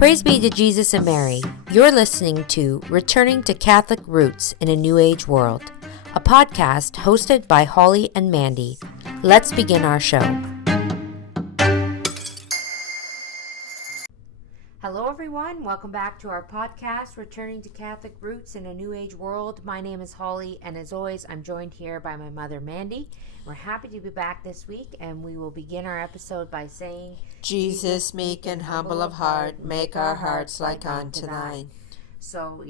Praise be to Jesus and Mary. You're listening to Returning to Catholic Roots in a New Age World, a podcast hosted by Holly and Mandy. Let's begin our show. Hello everyone, welcome back to our podcast, Returning to Catholic Roots in a New Age World. My name is Holly, and as always, I'm joined here by my mother, Mandy. We're happy to be back this week, and we will begin our episode by saying, Jesus, meek and humble of heart, make our hearts like unto thine. So,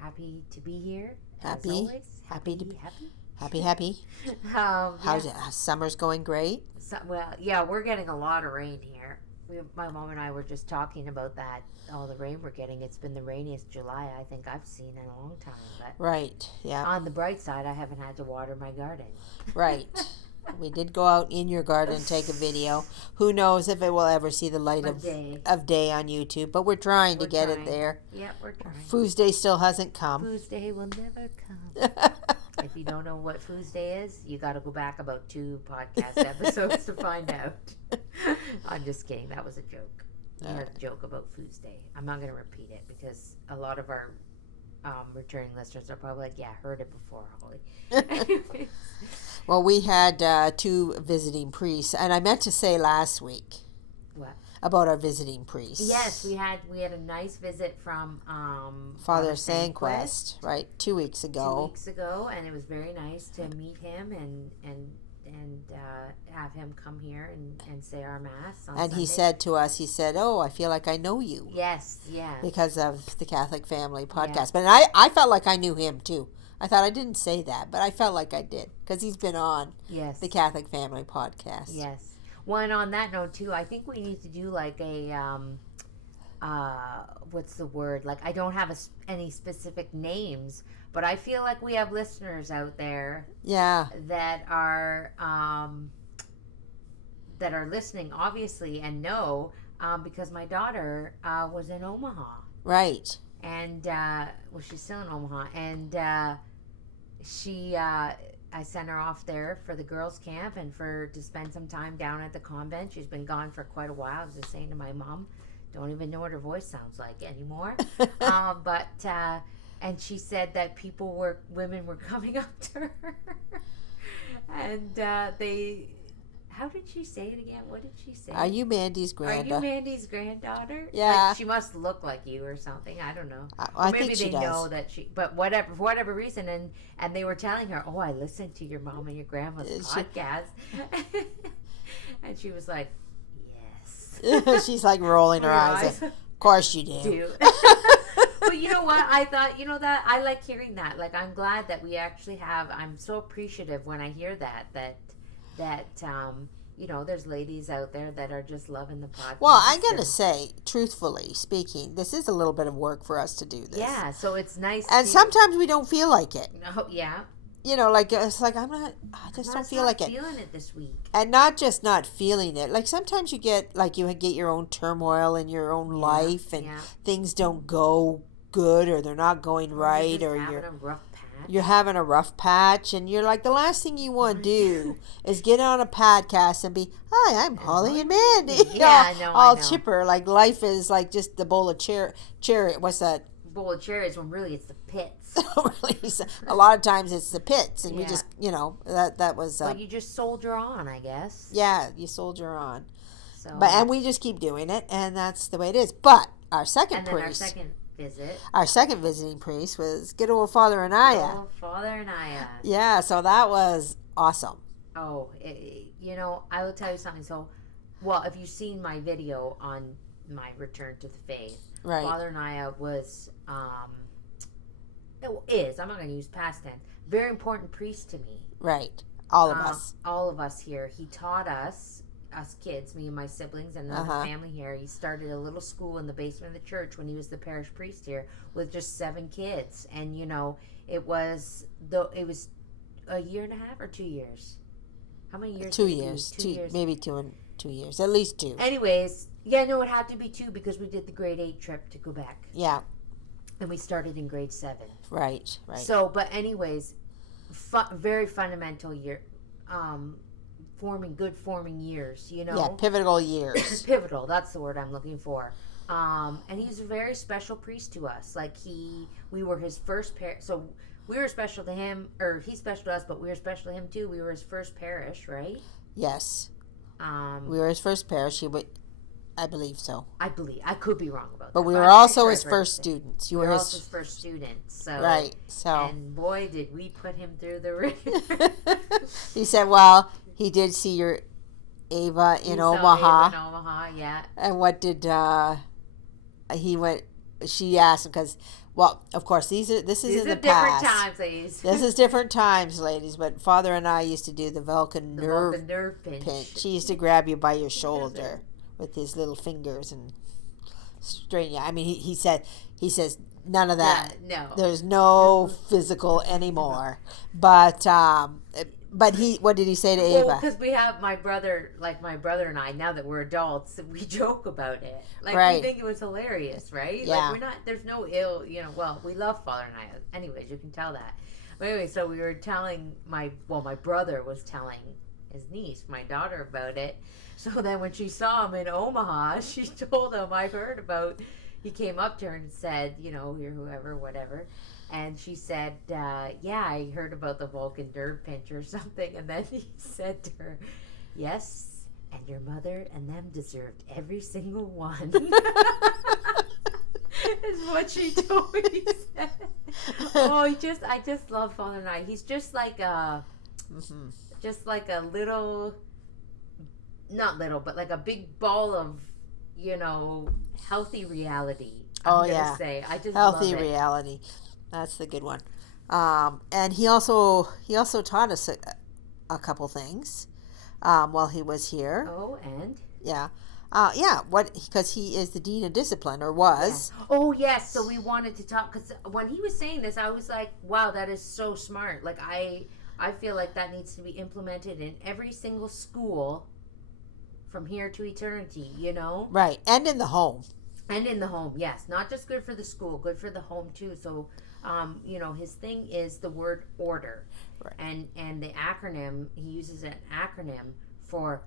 happy to be here, Happy? as always. Happy. How's it? Summer's going great? So, we're getting a lot of rain here. My mom and I were just talking about that, all the rain we're getting. It's been the rainiest July I think I've seen in a long time. But right, yeah. On the bright side, I haven't had to water my garden. Right. We did go out in your garden and take a video. Who knows if it will ever see the light of day on YouTube, but we're trying to get it there. Yeah, we're trying. Foos Day still hasn't come. Foos Day will never come. If you don't know what Foos Day is, you got to go back about 2 podcast episodes to find out. I'm just kidding. That was a joke. We had a joke about Foos Day. I'm not going to repeat it because a lot of our returning listeners are probably like, yeah, heard it before, Holly. Well, we had 2 visiting priests, and I meant to say last week. What? About our visiting priests. Yes, we had a nice visit from Father Sanquest, right, 2 weeks ago. 2 weeks ago, and it was very nice to meet him and have him come here and say our Mass on Sunday. He said to us, oh, I feel like I know you. Yes, yeah. Because of the Catholic Family podcast. Yeah. But I felt like I knew him, too. I thought I didn't say that, but I felt like I did. Because he's been on the Catholic Family podcast. Yes. Well, and on that note, too, I think we need to do like a, what's the word? Like, I don't have any specific names, but I feel like we have listeners out there that are listening, obviously, and know, because my daughter was in Omaha. Right. And, she's still in Omaha, and I sent her off there for the girls' camp and to spend some time down at the convent. She's been gone for quite a while. I was just saying to my mom, don't even know what her voice sounds like anymore. And she said that women were coming up to her. And how did she say it again? What did she say? Are you Mandy's granddaughter? Are you Mandy's granddaughter? Yeah. Like, she must look like you or something. I don't know. I think she does. Maybe they know that but for whatever reason, and they were telling her, I listened to your mom and your grandma's podcast. And she was like, yes. She's like rolling her eyes. Of course you do. But you know what? I thought, that I like hearing that. Like, I'm glad that we actually I'm so appreciative when I hear that there's ladies out there that are just loving the podcast. Well, I'm going to say, truthfully speaking, this is a little bit of work for us to do this. Yeah, so it's nice. And sometimes we don't feel like it. No, yeah. It's like, I just don't feel like it. I'm not feeling it this week. And not just not feeling it. Like, sometimes you get your own turmoil in your own life, and things don't go good, or they're not going right, or you're having a rough patch, and you're like, the last thing you want to do is get on a podcast and be, hi, I'm Holly and Mandy. Yeah, I know. Chipper. Like, life is like just the bowl of cherry. What's that? Bowl of cherries, when really it's the pits. A lot of times it's the pits, and we just, that was... But you just soldier on, I guess. Yeah, you soldier on. So, and we just keep doing it, and that's the way it is. But our second visiting priest was good old Father Anaya. Yeah, so that was awesome. Oh, I will tell you something. So, if you've seen my video on my return to the faith, right. Father Anaya was, I'm not going to use past tense, very important priest to me. Right. All of us. All of us here. He taught us kids, me and my siblings and another family here. He started a little school in the basement of the church when he was the parish priest here with just 7 kids. And, it was a year and a half or 2 years. How many years? 2 years. 2 years. Maybe 2 years. At least 2. Anyways, it had to be 2 because we did the grade 8 trip to Quebec. Yeah. And we started in grade 7. Right. So, but anyways, very fundamental year. forming years, you know? Yeah, pivotal years. Pivotal, that's the word I'm looking for. And he's a very special priest to us. Like we were his first so we were special to him, or he's special to us, but we were special to him too. We were his first parish, right? Yes. We were his first parish. I believe so. I could be wrong about that. But we were also his first students. You were also his first students. So right. So and boy, did we put him through the ringer. He said, "Well, he did see your Ava in Omaha." Ava in Omaha, yeah. And what did he went? She asked him because, well, of course, this is in the past. Different times, ladies. This is different times, ladies. But Father and I used to do the Vulcan nerve pinch. He used to grab you by your shoulder with his little fingers and straighten you. I mean, he says none of that. No. There's no physical anymore. But what did he say to Ava? Well, because we have my brother and I, now that we're adults, we joke about it. Like, right. We think it was hilarious, right? Yeah. Like, there's no ill, well, we love Father and I. Anyways, you can tell that. But anyway, so we were telling my brother was telling his niece, my daughter, about it. So then when she saw him in Omaha, she told him, I've heard about, he came up to her and said, you're whoever, whatever. And she said, yeah, I heard about the Vulcan nerve pinch or something. And then he said to her, yes, and your mother and them deserved every single one. Is what she told me. He said. Oh, I just love Father and I. He's just like a little, not little, but like a big ball of, healthy reality. I'm gonna say. I just healthy love it. Reality. That's the good one. And he also taught us a couple things while he was here. Oh, and? Yeah. Because he is the Dean of Discipline, or was. Yeah. Oh, yes. So we wanted to talk, because when he was saying this, I was like, wow, that is so smart. Like, I feel like that needs to be implemented in every single school from here to eternity, Right. And in the home. And in the home, yes. Not just good for the school, good for the home, too. So, his thing is the word order. Right. And the acronym, he uses an acronym for,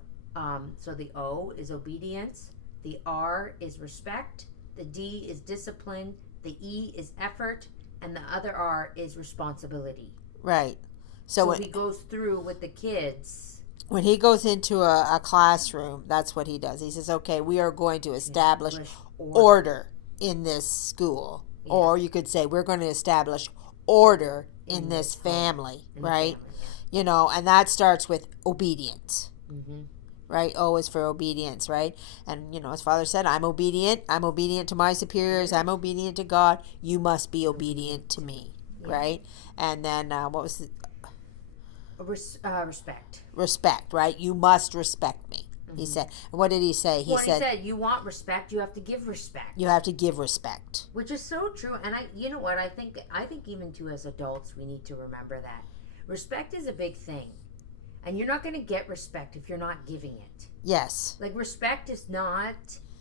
so the O is obedience, the R is respect, the D is discipline, the E is effort, and the other R is responsibility. Right. So he goes through with the kids. When he goes into a classroom, that's what he does. He says, okay, we are going to establish order in this school. Yeah. Or you could say, we're going to establish order in this family, right? And that starts with obedience. Mm-hmm. Right? O is for obedience, right? And, his father said, I'm obedient. I'm obedient to my superiors. I'm obedient to God. You must be obedient to me, right? And then, what was the... respect. Respect, right? You must respect me, he said. And what did he say? He said, you want respect, you have to give respect. You have to give respect. Which is so true. And you know what? I think even too, as adults, we need to remember that. Respect is a big thing. And you're not going to get respect if you're not giving it. Yes. Like, respect is not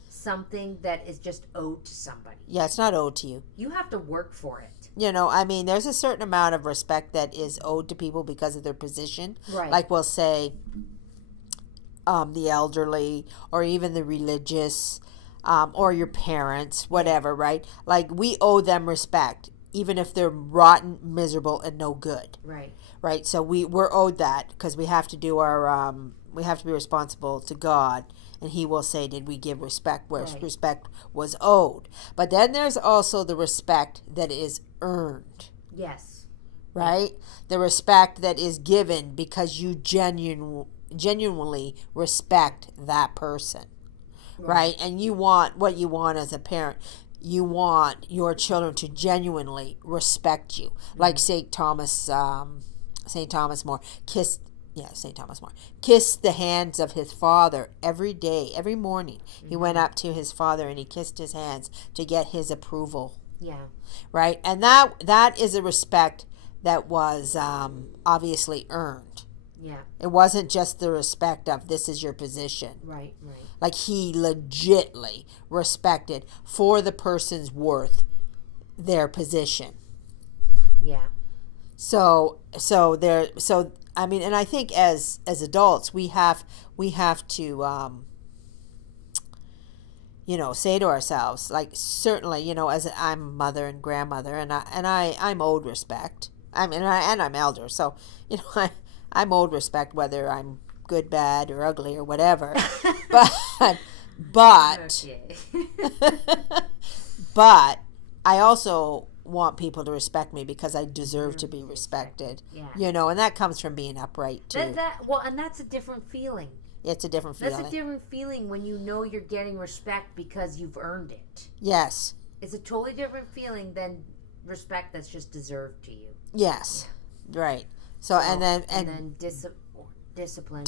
something that is just owed to somebody. Yeah, it's not owed to you. You have to work for it. There's a certain amount of respect that is owed to people because of their position. Right. Like we'll say the elderly or even the religious or your parents, whatever, right? Like we owe them respect even if they're rotten, miserable, and no good. Right. Right? So we're owed that because we have to do our, we have to be responsible to God. And he will say, did we give respect where respect was owed? But then there's also the respect that is earned. Yes. Right? The respect that is given because you genuinely respect that person. Right? And you want what you want as a parent. You want your children to genuinely respect you. Mm-hmm. Like St. Thomas More kissed the hands of his father every day, every morning. Mm-hmm. He went up to his father and he kissed his hands to get his approval. Yeah. Right? And that is a respect that was obviously earned. Yeah. It wasn't just the respect of this is your position. Right. Like he legitly respected for the person's worth their position. Yeah. So I mean, and I think as adults, we have to, say to ourselves, like, certainly, as I'm a mother and grandmother, and I'm owed respect. I'm elder, so, I'm owed respect whether I'm good, bad, or ugly or whatever. but but I also want people to respect me because I deserve to be respected. Yeah. And that comes from being upright too. And that's a different feeling. It's a different feeling. That's a different feeling when you're getting respect because you've earned it. Yes. It's a totally different feeling than respect that's just deserved to you. Yes. Yeah. Right. So and then discipline. Discipline.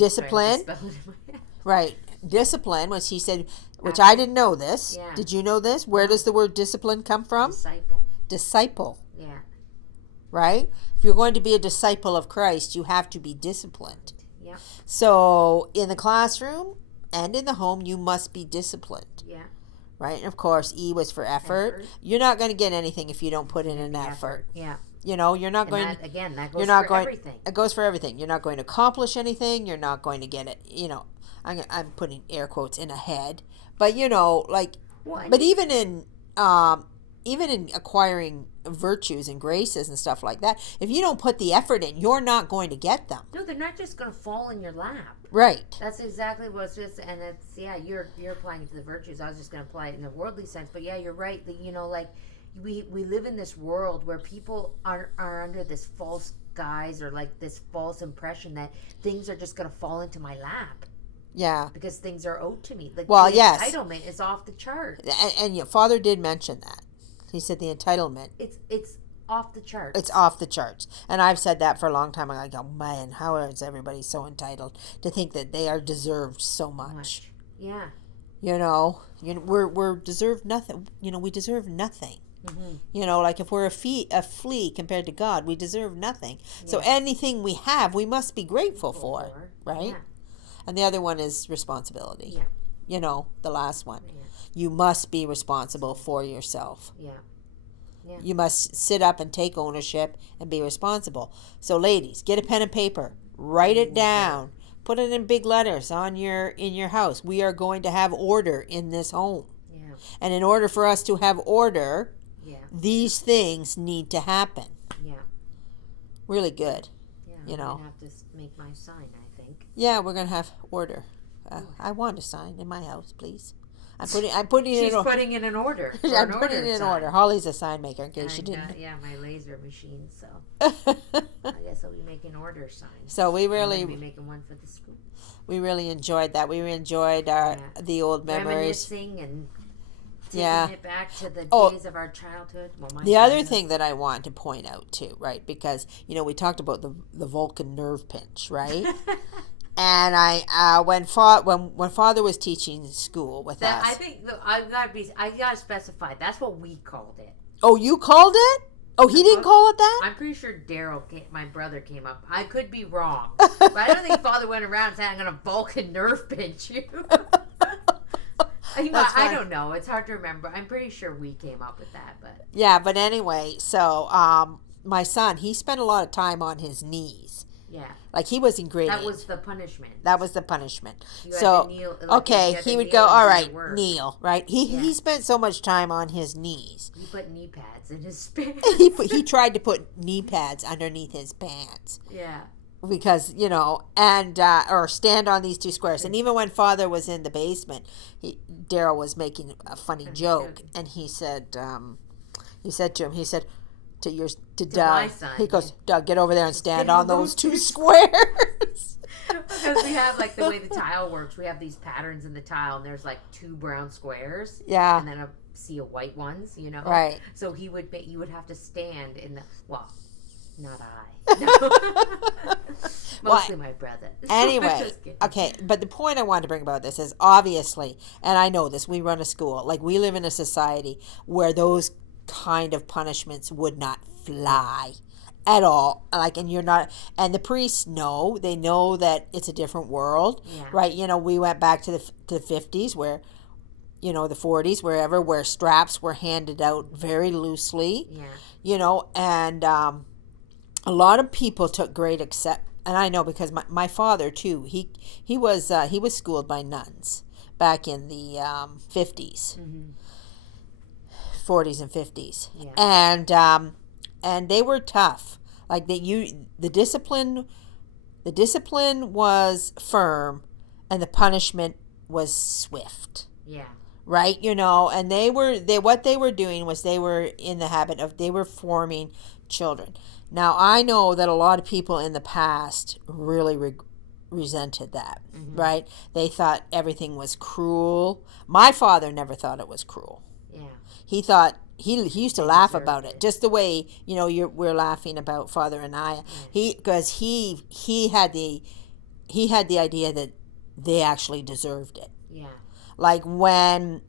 Right. Discipline, which he said, which I didn't know this. Yeah. Did you know this? Where does the word discipline come from? Disciple. Yeah. Right? If you're going to be a disciple of Christ, you have to be disciplined. Yeah. So in the classroom and in the home, you must be disciplined. Yeah. Right? And of course, E was for effort. You're not going to get anything if you don't put in an effort. Yeah. You're not going. That goes for everything. It goes for everything. You're not going to accomplish anything. You're not going to get it. I'm putting air quotes in ahead, but but even in acquiring virtues and graces and stuff like that, if you don't put the effort in, you're not going to get them. No, they're not just going to fall in your lap. Right. That's exactly what it's just, and it's you're applying it to the virtues. I was just going to apply it in the worldly sense, but yeah, you're right. We live in this world where people are under this false guise or like this false impression that things are just going to fall into my lap. Yeah. Because things are owed to me. Yes. Entitlement is off the chart. And your father did mention that. He said the entitlement. It's off the charts. It's off the charts. And I've said that for a long time. I go, man, how is everybody so entitled to think that they are deserved so much? Yeah. We're deserved nothing. We deserve nothing. Mm-hmm. Like if we're a flea compared to God, we deserve nothing. Yeah. So anything we have, we must be grateful for, right? Yeah. And the other one is responsibility. Yeah. The last one. Yeah. You must be responsible for yourself. Yeah. Yeah. You must sit up and take ownership and be responsible. So ladies, get a pen and paper, write it down, put it in big letters in your house. We are going to have order in this home. Yeah. And in order for us to have order, these things need to happen. Yeah. Really good. Yeah. I'm going to have to make my sign, I think. Yeah, we're going to have order. I want a sign in my house, please. I'm putting She's putting in an order. I'm putting it in order. Holly's a sign maker, in case you didn't. My laser machine. So I guess I'll be making order signs. So we really be making one for the school. We really enjoyed that. We enjoyed the old memories. Reminiscing and taking it back to the days of our childhood. The other thing that I want to point out too, right? Because we talked about the Vulcan nerve pinch, right? And when Father was teaching school with us, I think I gotta specify. That's what we called it. Oh, you called it? Oh, he didn't call it that? I'm pretty sure my brother, came up. I could be wrong, but I don't think Father went around saying, "I'm gonna Vulcan nerve pinch you." I don't know. It's hard to remember. I'm pretty sure we came up with that, but yeah. But anyway, so my son, he spent a lot of time on his knees. Yeah. Like he was in grade 8. That was the punishment. So, kneel, he would go, all right, kneel, right? He spent so much time on his knees. He put knee pads in his pants. He tried to put knee pads underneath his pants. Yeah. Because, and, or stand on these 2 squares. And even when Father was in the basement, Daryl was making a funny joke. And he said to him, to Doug, he goes, Doug, get over there and stand on those 2 squares. Because we have the way the tile works, we have these patterns in the tile, and there's 2 brown squares, and then a sea of white ones, right? So you would have to stand in the not I, mostly my brother. Anyway, okay, but the point I wanted to bring about this is obviously, and I know this, we run a school, we live in a society where those kind of punishments would not fly at all, and the priests know that it's a different world, right? We went back to the 50s where the 40s, where straps were handed out very loosely, and a lot of people took great and I know because my father too, he was schooled by nuns back in the 50s, 40s and 50s. Yeah. And they were tough. Like the discipline was firm, and the punishment was swift. Yeah. Right, and what they were doing was they were in the habit of, they were forming children. Now I know that a lot of people in the past really resented that. Right? They thought everything was cruel. My father never thought it was cruel. Yeah. He thought he used to laugh about it, just the way we're laughing about Father Anaya. Yeah. Because he had the idea that they actually deserved it. Yeah. Like when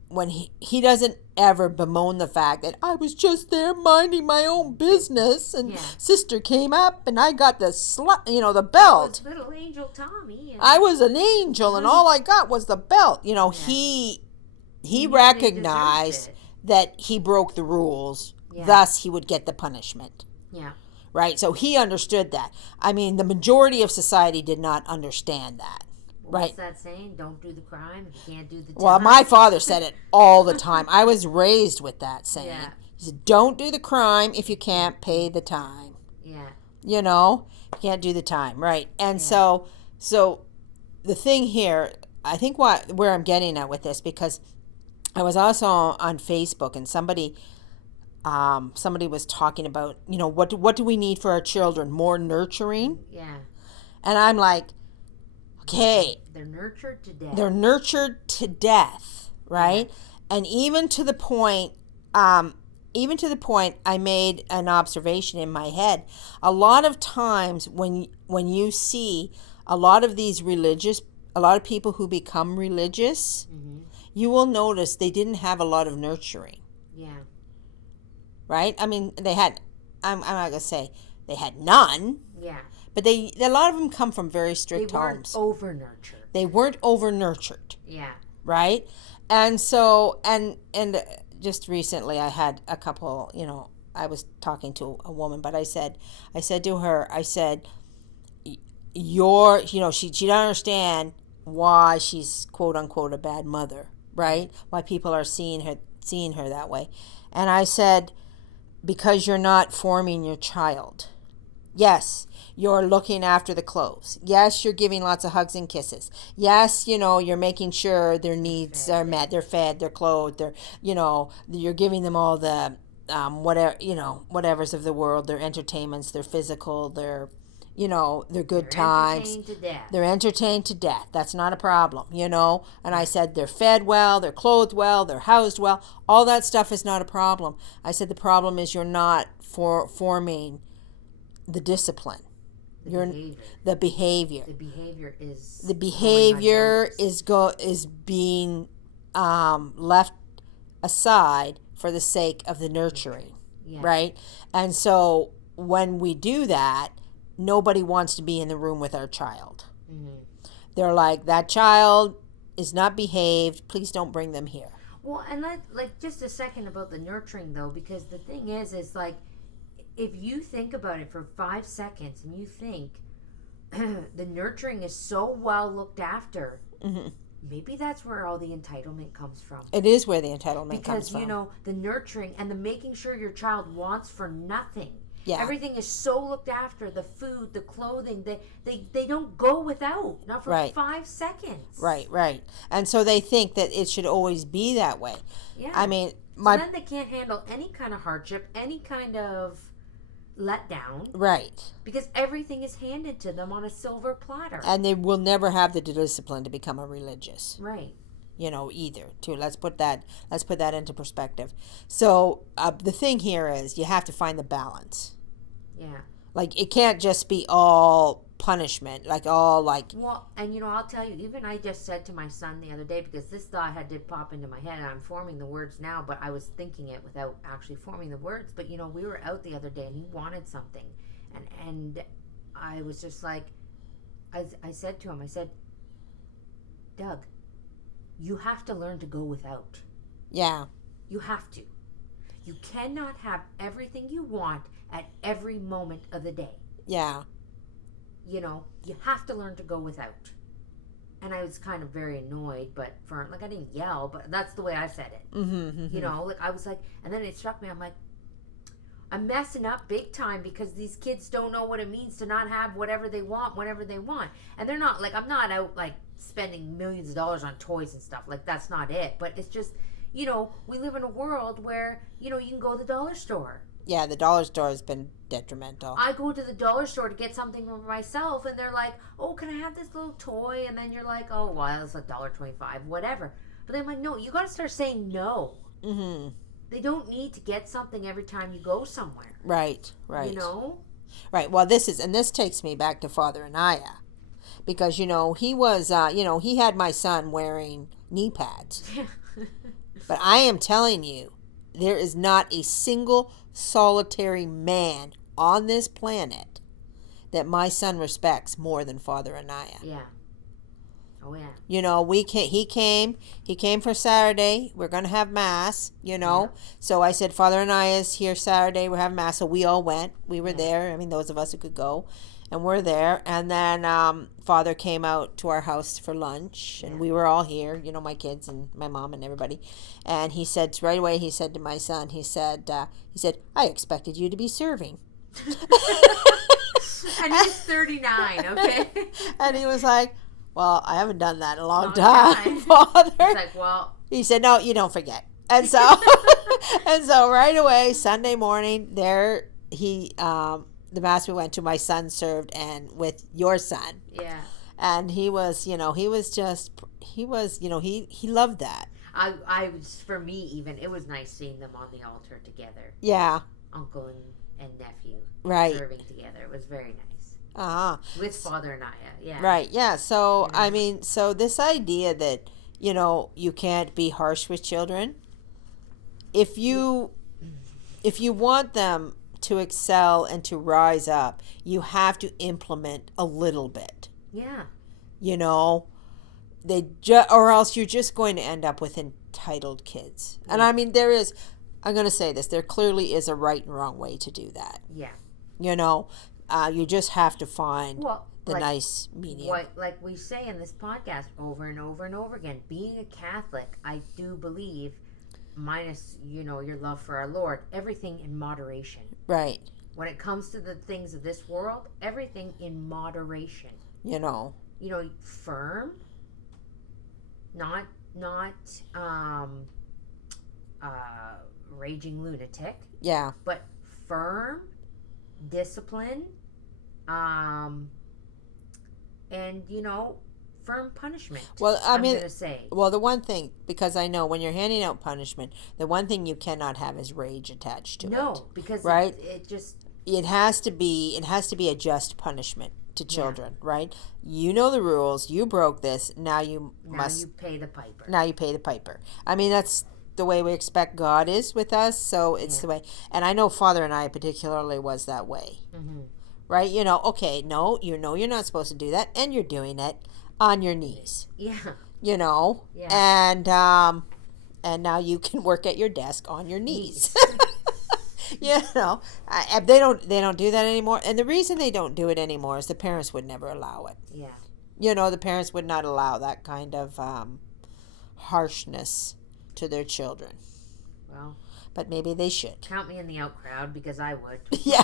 he doesn't ever bemoan the fact that I was just there minding my own business, and sister came up and I got the the belt. I was little angel Tommy. I was an angel, and all I got was the belt. He recognized that he broke the rules, thus he would get the punishment. Yeah. Right? So he understood that. I mean, the majority of society did not understand that. What's that saying? Don't do the crime if you can't do the time. Well, my father said it all the time. I was raised with that saying. Yeah. He said, don't do the crime if you can't pay the time. Yeah. You can't do the time, right? And so the thing here, I think where I'm getting at with this, because I was also on Facebook, and somebody was talking about, what do we need for our children? More nurturing? Yeah. And I'm like, okay. They're nurtured to death. They're nurtured to death, right? Yeah. And even to the point I made an observation in my head. A lot of times when you see a lot of people who become religious, you will notice they didn't have a lot of nurturing. Yeah. Right? I mean, they had, I'm not going to say they had none. Yeah. But a lot of them come from very strict homes. They weren't over-nurtured. They weren't over-nurtured. Yeah. Right? And so, and just recently I had a couple, I was talking to a woman, but I said to her, she don't understand why she's quote unquote a bad mother, right? Why people are seeing her that way. And I said, because you're not forming your child. Yes, you're looking after the clothes. Yes, you're giving lots of hugs and kisses. Yes, you're making sure their needs are met. They're fed, they're clothed, you're giving them all the whatevers of the world, their entertainments, their physical, their good times. They're entertained to death. That's not a problem, And I said they're fed well, they're clothed well, they're housed well. All that stuff is not a problem. I said the problem is you're not forming the discipline. The behavior is being left aside for the sake of the nurturing. Yeah. Right? And so when we do that, nobody wants to be in the room with our child. They're like, that child is not behaved, please don't bring them here. Well, and just a second about the nurturing though, because the thing is like, if you think about it for 5 seconds and you think the nurturing is so well looked after, maybe that's where all the entitlement comes from. It is where the entitlement comes from. Because, the nurturing and the making sure your child wants for nothing. Yeah. Everything is so looked after, the food, the clothing, they don't go without, not for 5 seconds. Right. And so they think that it should always be that way. Yeah. I mean, so then they can't handle any kind of hardship, any kind of let down. Right. Because everything is handed to them on a silver platter. And they will never have the discipline to become a religious. Right. Either. Too. Let's put that into perspective. So the thing here is you have to find the balance. Yeah. Like it can't just be all punishment, Well, and I'll tell you, even I just said to my son the other day, because this thought did pop into my head, and I'm forming the words now, but I was thinking it without actually forming the words. But we were out the other day, and he wanted something, and I was just like, I said to him, Doug, you have to learn to go without. Yeah. You have to. You cannot have everything you want at every moment of the day. Yeah. you know, you have to learn to go without. And I was kind of very annoyed, but I didn't yell, but that's the way I said it. You know, like I was like, and then it struck me, I'm like, I'm messing up big time because these kids don't know what it means to not have whatever they want whenever they want. And they're not, like, I'm not out, like, spending millions of dollars on toys and stuff. Like, that's not it. But it's just, you know, we live in a world where, you know, you can go to the dollar store. Yeah, the dollar store has been detrimental. I go to the dollar store to get something for myself, and they're like, oh, can I have this little toy? And then you're like, oh, well, it's $1.25, whatever. But then I'm like, no, you got to start saying no. Mm-hmm. They don't need to get something every time you go somewhere. Right. You know? Right. Well, this takes me back to Father Anaya. Because, you know, he was, you know, he had my son wearing knee pads. But I am telling you, there is not a single solitary man on this planet that my son respects more than Father Anaya. Yeah. Oh, yeah. You know, he came for Saturday. We're going to have Mass, you know. Yeah. So I said, Father Anaya's here Saturday. We're having Mass. So we all went. We were there. I mean, those of us who could go. And we're there. And then Father came out to our house for lunch. And we were all here, you know, my kids and my mom and everybody. And he said, right away, he said to my son, he said, I expected you to be serving. And he's 39, okay? And he was like, well, I haven't done that in a long time, Father. He's like, well. He said, no, you don't forget. And so, and so right away, Sunday morning, there the Mass we went to, my son served, and with your son. Yeah. And he was, you know, he loved that. I was, for me even, it was nice seeing them on the altar together. Yeah. Uncle and nephew. Right. Serving together. It was very nice. Uh-huh. With Father Anaya, yeah. Right, yeah. So, I mean, so this idea that, you know, you can't be harsh with children, if you want them to excel and to rise up, you have to implement a little bit. Yeah. You know, or else you're just going to end up with entitled kids. Yeah. And I mean, I'm going to say this, there clearly is a right and wrong way to do that. Yeah. You know, you just have to find the nice medium. Like we say in this podcast over and over and over again, being a Catholic, I do believe, minus, you know, your love for our Lord, everything in moderation. Right. When it comes to the things of this world, everything in moderation. You know, firm, not raging lunatic. Yeah. But firm, discipline, and, you know, firm punishment. Well, I'm going to say. Well, the one thing, because I know when you're handing out punishment, the one thing you cannot have is rage attached to it. No, because right? It has to be a just punishment to children, right? You know the rules. You broke this. Now you pay the piper. Now you pay the piper. I mean, that's the way we expect God is with us, so it's the way. And I know Father Anaya particularly was that way. Mm-hmm. Right? You know, okay, no, you know you're not supposed to do that, and you're doing it on your knees. Yeah. You know? Yeah. And now you can work at your desk on your knees. You know, they don't do that anymore. And the reason they don't do it anymore is the parents would never allow it. Yeah. You know, the parents would not allow that kind of harshness to their children. Well, but maybe they should. Count me in the out crowd, because I would. Yeah.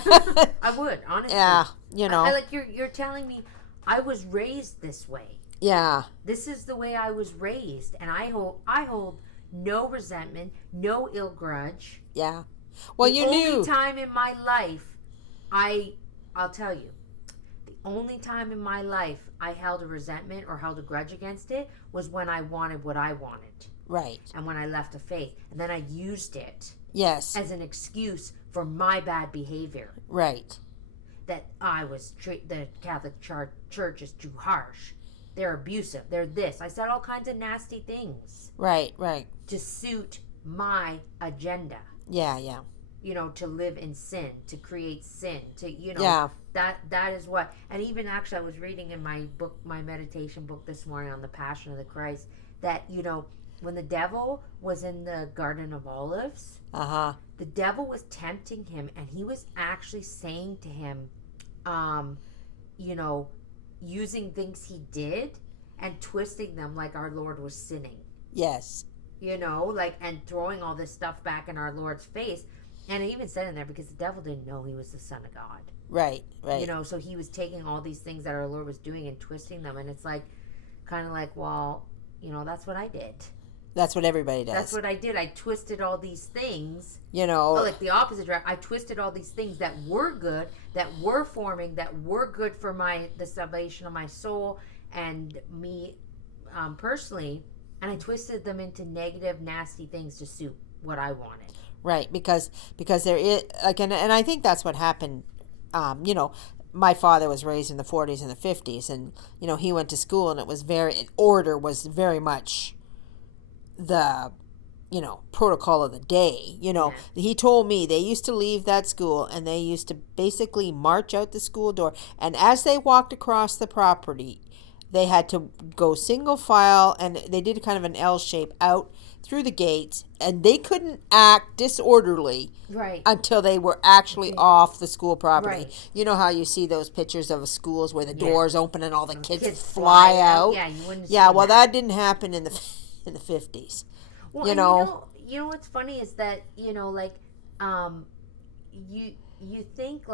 I would, honestly. Yeah, you know. I like you're telling me I was raised this way. Yeah. This is the way I was raised, and I hold no resentment, no ill grudge. Yeah. Well, the only time in my life I'll tell you, the only time in my life I held a resentment or held a grudge against it was when I wanted what I wanted. Right. And when I left the faith. And then I used it. Yes. As an excuse for my bad behavior. Right. That the Catholic Church is too harsh. They're abusive. They're this. I said all kinds of nasty things. Right, right. To suit my agenda. Yeah, yeah. You know, to live in sin, to create sin, to, you know, that is what. And even actually, I was reading in my book, my meditation book this morning on the Passion of the Christ, that, you know, when the devil was in the Garden of Olives, the devil was tempting him, and he was actually saying to him, using things he did and twisting them like our Lord was sinning. Yes. And throwing all this stuff back in our Lord's face. And it even said in there, because the devil didn't know he was the Son of God. Right. So he was taking all these things that our Lord was doing and twisting them. And it's kind of like, well, that's what I did. That's what everybody does. That's what I did. I twisted all these things. Like the opposite direction. I twisted all these things that were good, that were forming, that were good for the salvation of my soul and me personally. And I twisted them into negative, nasty things to suit what I wanted. Right, because there is and I think that's what happened. My father was raised in the 40s and the 50s, and he went to school, and it was order was very much the protocol of the day. He told me they used to leave that school and they used to basically march out the school door, and as they walked across the property, they had to go single file, and they did kind of an L shape out through the gates, and they couldn't act disorderly until they were actually off the school property. Right. You know how you see those pictures of schools where the doors open and all the kids fly out? Yeah, you wouldn't. Yeah, well, that didn't happen in the 50s. Well, you know what's funny is that you think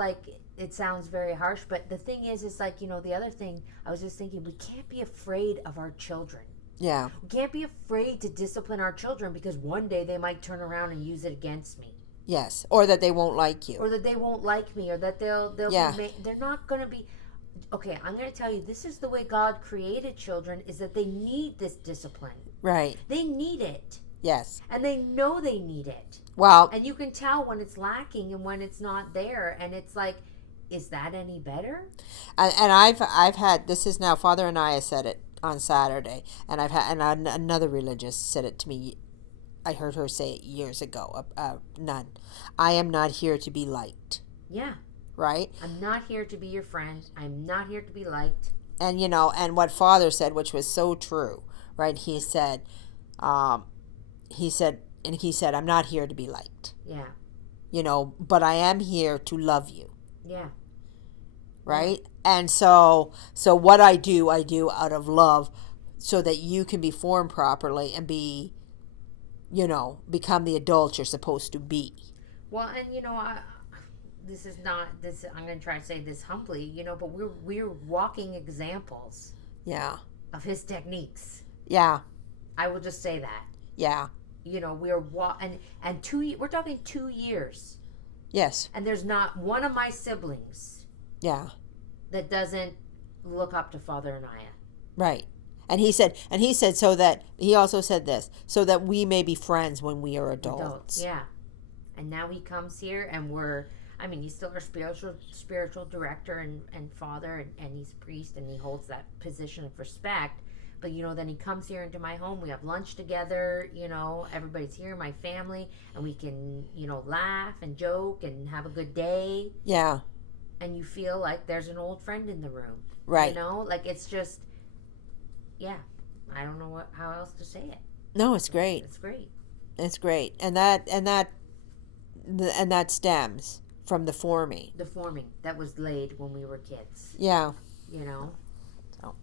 it sounds very harsh, but the thing is the other thing I was just thinking, we can't be afraid of our children. Yeah. We can't be afraid to discipline our children, because one day they might turn around and use it against me. Yes, or that they won't like you. Or that they won't like me, or that they'll they're not going to be. Okay, I'm going to tell you, this is the way God created children, is that they need this discipline. Right. They need it. Yes. And they know they need it. Well. And you can tell when it's lacking and when it's not there, and it's like, is that any better? And I've had, this is now, Father and I said it on Saturday, and another religious said it to me. I heard her say it years ago. Nun. I am not here to be liked. Yeah. Right? I'm not here to be your friend. I'm not here to be liked. And and what Father said, which was so true, right? He said, I'm not here to be liked. Yeah. But I am here to love you. Yeah. Right? And so what I do out of love, so that you can be formed properly and be, become the adult you're supposed to be. Well, and I'm going to try to say this humbly, but we're walking examples. Yeah. Of his techniques. Yeah. I will just say that. Yeah. We're we're talking 2 years. Yes. And there's not one of my siblings. Yeah. That doesn't look up to Father Anaya. Right. And he said he also said this, so that we may be friends when we are adults. Yeah. And now he comes here, and he's still our spiritual director and father, and he's a priest, and he holds that position of respect. But, then he comes here into my home. We have lunch together, everybody's here, my family, and we can, laugh and joke and have a good day. Yeah. And you feel like there's an old friend in the room. Right. It's just, yeah, I don't know how else to say it. No, it's great. It's great. It's great. And that stems from the forming. The forming that was laid when we were kids. Yeah. So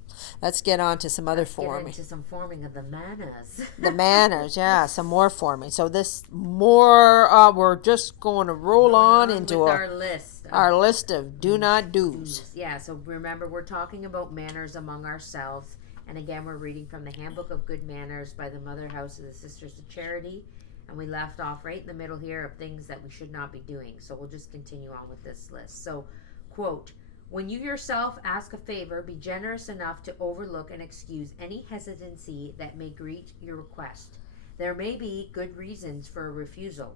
let's get on to some other forming. Get into some forming of the manners. The manners, yeah, some more forming. So this more, we're just going to roll on into our list. Our list of do not do's. Yeah, so remember, we're talking about manners among ourselves. And again, we're reading from the Handbook of Good Manners by the Mother House of the Sisters of Charity. And we left off right in the middle here of things that we should not be doing. So we'll just continue on with this list. So, quote, when you yourself ask a favor, be generous enough to overlook and excuse any hesitancy that may greet your request. There may be good reasons for a refusal,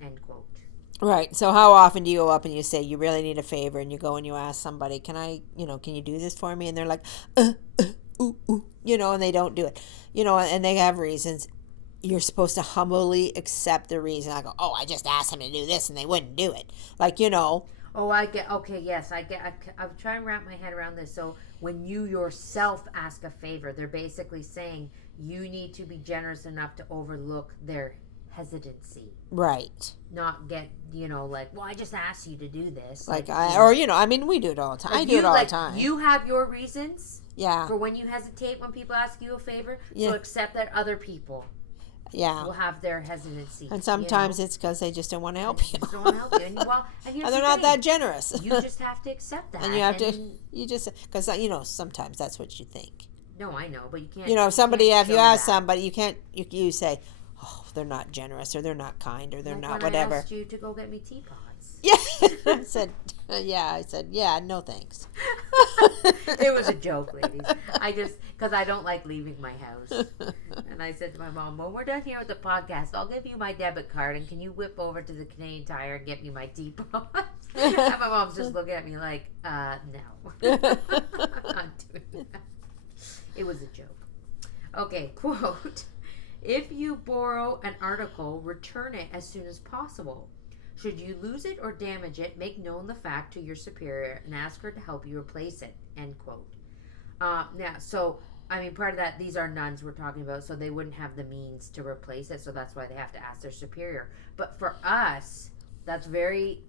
end quote. Right. So how often do you go up and you say you really need a favor, and you go and you ask somebody, can you do this for me? And they're like, ooh, and they don't do it, and they have reasons. You're supposed to humbly accept the reason. I go, I just asked him to do this and they wouldn't do it. Oh, I get, okay, yes, I get, I'm trying to wrap my head around this. So when you yourself ask a favor, they're basically saying you need to be generous enough to overlook their hesitancy. Right. Not get, like, well, I just asked you to do this. We do it all the time. I do it all the time. You have your reasons. Yeah. For when you hesitate when people ask you a favor. Yeah. So accept that other people. Yeah. Will have their hesitancy. And sometimes it's because they just don't want to help you. Just don't want to help you. And they're not that generous. You just have to accept that. And because sometimes that's what you think. No, I know, but you can't. If you ask somebody, you can't, you say, oh, they're not generous, or they're not kind, or they're not whatever. I asked you to go get me teapots. Yeah. I said, no thanks. It was a joke, ladies. Because I don't like leaving my house. And I said to my mom, when we're done here with the podcast, I'll give you my debit card, and can you whip over to the Canadian Tire and get me my teapots? And my mom's just looking at me like, no. I'm not doing that. It was a joke. Okay, quote. If you borrow an article, return it as soon as possible. Should you lose it or damage it, make known the fact to your superior and ask her to help you replace it. End quote. Part of that, these are nuns we're talking about, so they wouldn't have the means to replace it, so that's why they have to ask their superior. But for us, that's very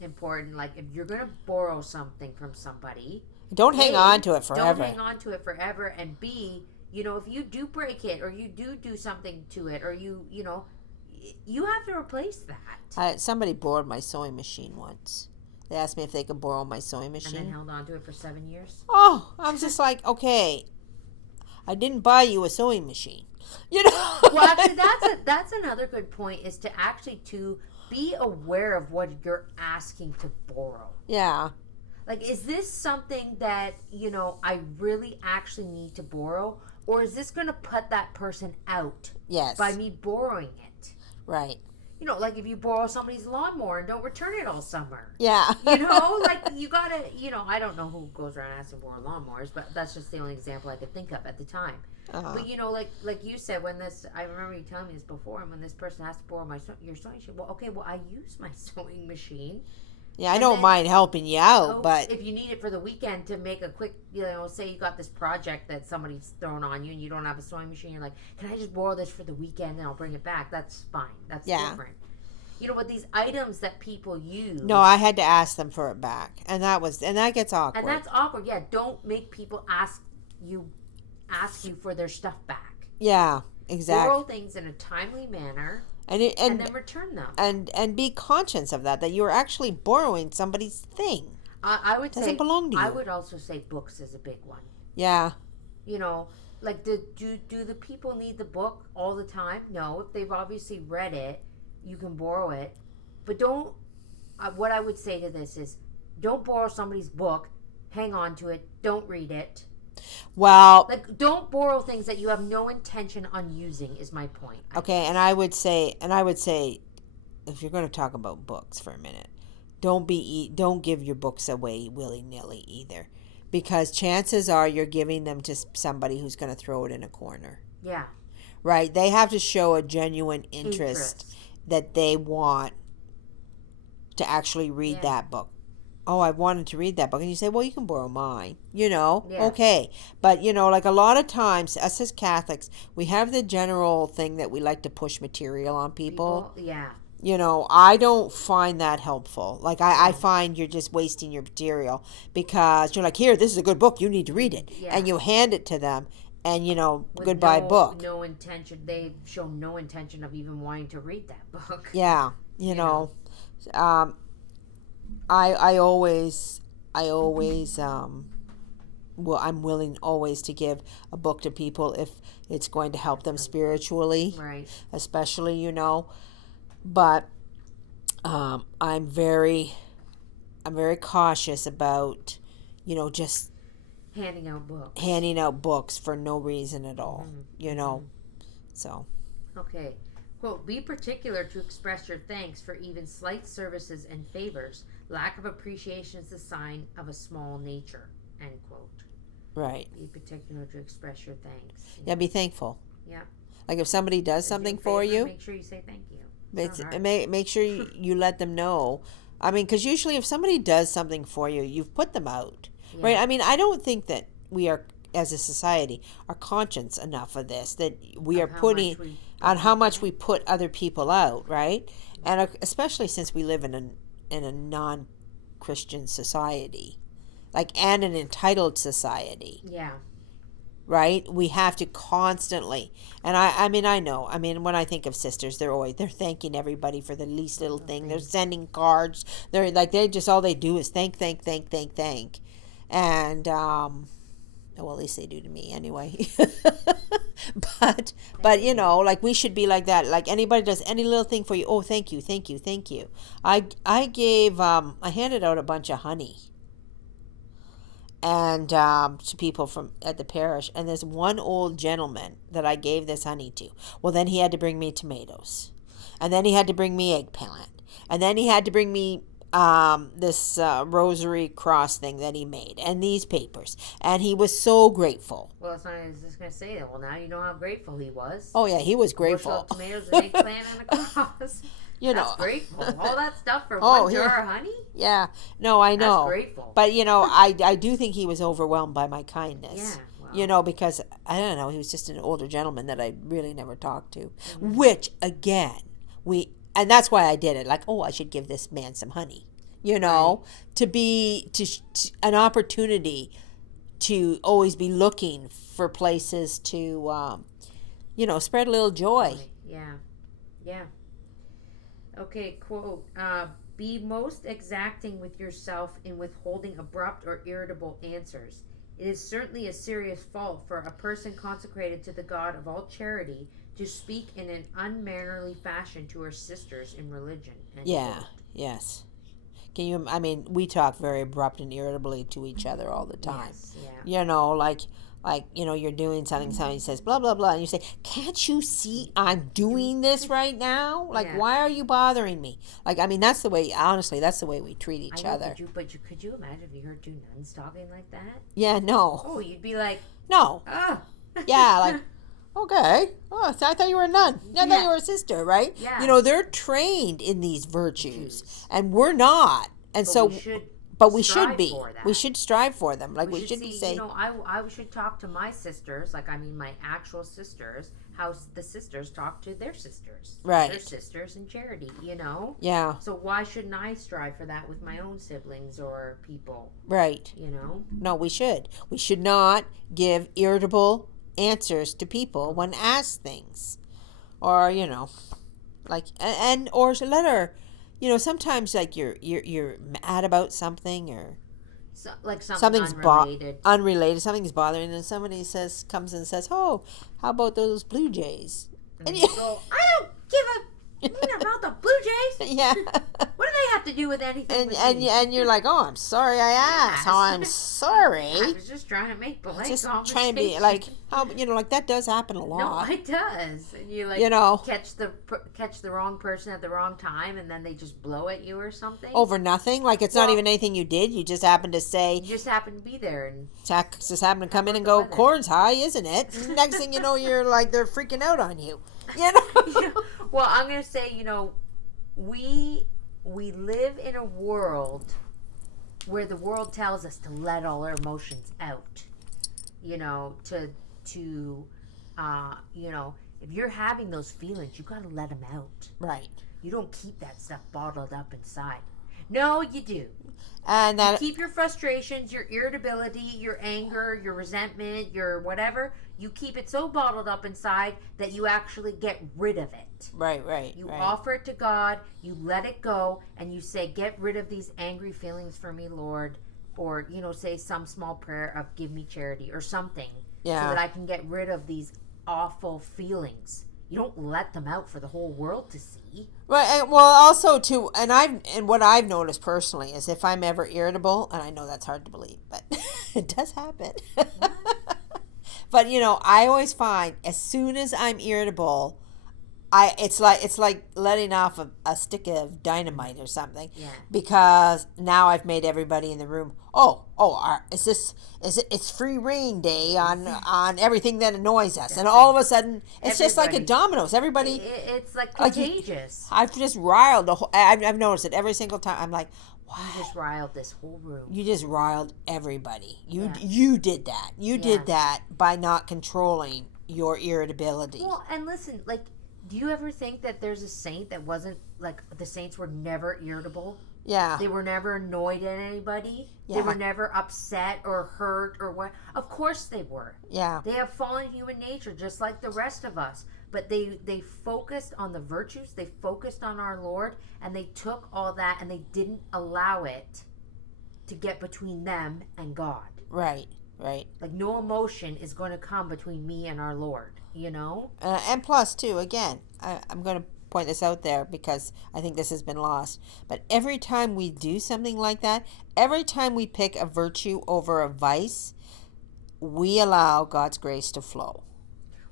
important. Like, if you're going to borrow something from somebody, don't hang on to it forever. Don't hang on to it forever. And B, if you do break it or you do something to it or you have to replace that. Somebody borrowed my sewing machine once. They asked me if they could borrow my sewing machine. And then held on to it for 7 years? Oh, I was just like, okay, I didn't buy you a sewing machine. Well, actually, that's another good point, is to actually to be aware of what you're asking to borrow. Yeah. Like, is this something that, I really actually need to borrow? Or is this going to put that person out? Yes. By me borrowing it? Right. Like if you borrow somebody's lawnmower and don't return it all summer. Yeah. Like you got to, I don't know who goes around asking for lawnmowers, but that's just the only example I could think of at the time. Uh-huh. But, like you said, I remember you telling me this before, and when this person has to borrow your sewing machine, I use my sewing machine. Yeah, I don't mind helping you out, but if you need it for the weekend to make a quick, say you got this project that somebody's thrown on you and you don't have a sewing machine, you're like, can I just borrow this for the weekend and I'll bring it back? That's fine. That's different. But these items that people use. No, I had to ask them for it back, and that gets awkward. And that's awkward. Yeah, don't make people ask you for their stuff back. Yeah, exactly. Borrow things in a timely manner. And then return them. And be conscious of that you're actually borrowing somebody's thing. I would doesn't belong to you. I would also say books is a big one. Yeah. Like do the people need the book all the time? No. If they've obviously read it, you can borrow it. But don't. What I would say to this is, don't borrow somebody's book. Hang on to it. Don't read it. Well, don't borrow things that you have no intention on using, is my point. Okay, and I would say, if you're going to talk about books for a minute, don't give your books away willy-nilly either, because chances are you're giving them to somebody who's going to throw it in a corner. Yeah. Right? They have to show a genuine interest that they want to actually read that book. Oh, I wanted to read that book. And you say, well, you can borrow mine, Okay. But, like a lot of times, us as Catholics, we have the general thing that we like to push material on people. Yeah. I don't find that helpful. Like, I find you're just wasting your material, because you're like, here, this is a good book. You need to read it. Yeah. And you hand it to them. And, goodbye book. No intention. They show no intention of even wanting to read that book. Yeah. I always I'm willing always to give a book to people if it's going to help them spiritually, right? Especially, but I'm very cautious about, just handing out books for no reason at all, so. Okay. Quote, be particular to express your thanks for even slight services and favors. Lack of appreciation is a sign of a small nature. End quote. Right. Be particular to express your thanks. Yeah, be thankful. Yeah. Like if somebody does something for you. Make sure you say thank you. Make sure you let them know. I mean, because usually if somebody does something for you, you've put them out. Yeah. Right? I mean, I don't think that we are, as a society, are conscious enough of this, that we are putting on how much we put other people out, right? And especially since we live in a non-Christian society, and an entitled society. Yeah. Right? We have to constantly, and I mean, I know, when I think of sisters, they're thanking everybody for the least little thing. They're sending cards. They just, all they do is thank. And, well, at least they do to me anyway. but we should be like that. Like, anybody does any little thing for you, oh, thank you. I handed out a bunch of honey and to people from at the parish, and there's one old gentleman that I gave this honey to. Well, then he had to bring me tomatoes, and then he had to bring me eggplant, and then he had to bring me this rosary cross thing that he made, and these papers, and he was so grateful. Well, it's not, I was just going to say that. Well, now you know how grateful he was. Oh, yeah, he was grateful. Tomatoes and eggplant and a cross. That's grateful. All that stuff for one jar of honey? Yeah. No, I know. That's grateful. But, I do think he was overwhelmed by my kindness. Yeah. Wow. Because, I don't know, he was just an older gentleman that I really never talked to. Mm-hmm. Which, again, and that's why I did it. Like, I should give this man some honey. Right. To an opportunity to always be looking for places to, spread a little joy. Yeah. Okay, quote, be most exacting with yourself in withholding abrupt or irritable answers. It is certainly a serious fault for a person consecrated to the God of all charity to speak in an unmannerly fashion to her sisters in religion. Yes. We talk very abrupt and irritably to each other all the time. Yes, you're doing something says blah blah blah, and you say, can't you see I'm doing this right now? Why are you bothering me? That's the way, honestly, that's the way we treat each other. Could you imagine if you heard two nuns talking like that? Yeah, no. Oh, you'd be like, no. Yeah, okay. Oh, so I thought you were a nun. I thought you were a sister, right? Yeah. They're trained in these virtues, and we're not. And we should be. We should strive for them. We should be saying. I should talk to my sisters, my actual sisters, how the sisters talk to their sisters. Right. Their sisters in charity, Yeah. So why shouldn't I strive for that with my own siblings or people? Right. No, we should. We should not give irritable answers to people when asked things. Or, or let her. Sometimes you're mad about something, or something's unrelated. Something's bothering, and somebody comes and says, "Oh, how about those Blue Jays?" And you go, "I don't give a about the Blue Jays." Yeah. What do they have to do with anything? And you're like, "Oh, I'm sorry I asked. Oh, I'm sorry. I was just trying to make polite conversation. Trying to be that does happen a lot. No, it does. And you catch the wrong person at the wrong time, and then they just blow at you or something over nothing. It's not even anything you did. You just happened to say. You just happened to be there, and just happened to come in and go, "Corn's high, isn't it?" Next thing you know, you're they're freaking out on you. Well, I'm gonna say, we live in a world where the world tells us to let all our emotions out. If you're having those feelings, you gotta let them out. Right. You don't keep that stuff bottled up inside. No, you do. And you keep your frustrations, your irritability, your anger, your resentment, your whatever. You keep it so bottled up inside that you actually get rid of it. Right. You offer it to God, you let it go, and you say, "Get rid of these angry feelings for me, Lord." Or, say some small prayer of "Give me charity" or something. Yeah. So that I can get rid of these awful feelings. You don't let them out for the whole world to see. Right. And, well, also too, and what I've noticed personally is if I'm ever irritable, and I know that's hard to believe, but it does happen. But I always find as soon as I'm irritable, it's like letting off a stick of dynamite or something. Yeah. Because now I've made everybody in the room. It's free reign day on everything that annoys us, and all of a sudden it's just like a dominoes. Everybody, it's like contagious. I've just riled the whole. I've noticed it every single time. I'm like, wow. You just riled this whole room. You just riled everybody. You did that. You did that by not controlling your irritability. Well, and listen, Do you ever think that there's a saint that wasn't, like, the saints were never irritable? Yeah. They were never annoyed at anybody. Yeah. They were never upset or hurt or what. Of course they were. Yeah. They have fallen human nature just like the rest of us. But they focused on the virtues. They focused on our Lord. And they took all that and they didn't allow it to get between them and God. Right. Right. Like, no emotion is going to come between me and our Lord, you know? And plus, too, again, I'm going to point this out there because I think this has been lost. But every time we do something like that, every time we pick a virtue over a vice, we allow God's grace to flow.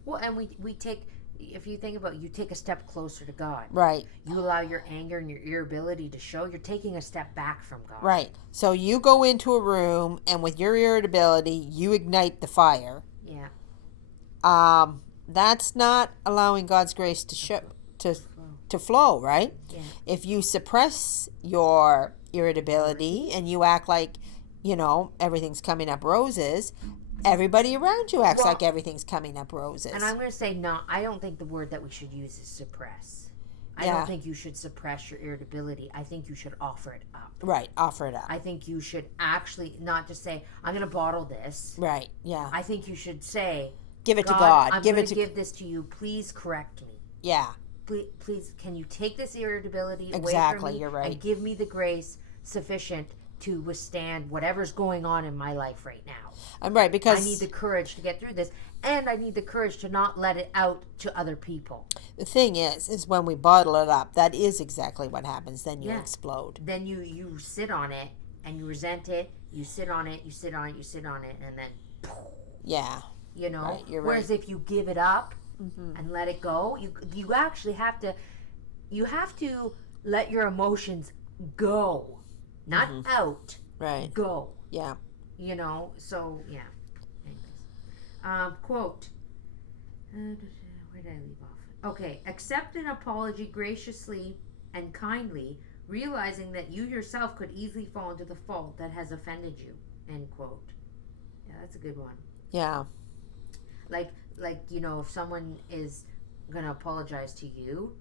Well, and we take, if you think about it, you take a step closer to God. Right. You allow your anger and your irritability to show. You're taking a step back from God. Right. So you go into a room and with your irritability, you ignite the fire. Yeah. That's not allowing God's grace to flow, right? Yeah. If you suppress your irritability and you act like, everything's coming up roses, everybody around you acts like everything's coming up roses. And I'm going to say, no, I don't think the word that we should use is suppress. I don't think you should suppress your irritability. I think you should offer it up. Right, offer it up. I think you should actually not just say, I'm going to bottle this. Right, yeah. I think you should say, give it to God. I'm going to give this to you. Please correct me. Yeah. Please, can you take this irritability away Exactly, from me you're right. and give me the grace sufficient to withstand whatever's going on in my life right now? I'm right, because I need the courage to get through this, and I need the courage to not let it out to other people. The thing is when we bottle it up, that is exactly what happens. Then you explode. Then you sit on it and you resent it. You sit on it. You sit on it. You sit on it, and then yeah, right, you're whereas right. if you give it up and let it go, you actually have to let your emotions go, not out. Right. Go. Yeah. So yeah. Anyways, quote. Where did I leave off? Okay. Accept an apology graciously and kindly, realizing that you yourself could easily fall into the fault that has offended you. End quote. Yeah, that's a good one. Yeah. Like if someone is gonna apologize to you,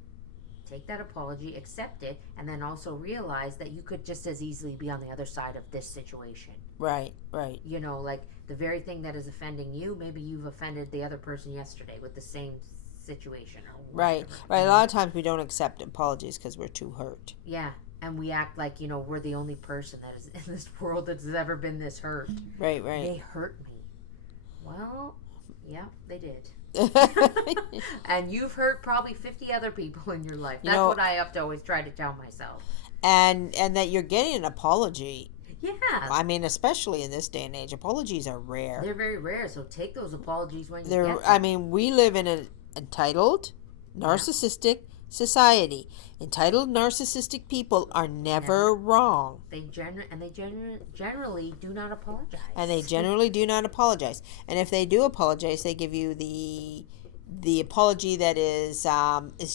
take that apology, accept it, and then also realize that you could just as easily be on the other side of this situation. Right, right. Like the very thing that is offending you, maybe you've offended the other person yesterday with the same situation or whatever. Right. A lot of times we don't accept apologies because we're too hurt. Yeah, and we act like, we're the only person that is in this world that's ever been this hurt. Right. They hurt me. Well, yeah, they did. And you've hurt probably 50 other people in your life. That's what I have to always try to tell myself. And that you're getting an apology. Yeah. I mean, especially in this day and age, apologies are rare. They're very rare, so take those apologies when you get them. I mean, we live in an entitled, narcissistic society. Entitled, narcissistic people are never wrong. They generally do not apologize. And they generally do not apologize. And if they do apologize, they give you the apology that is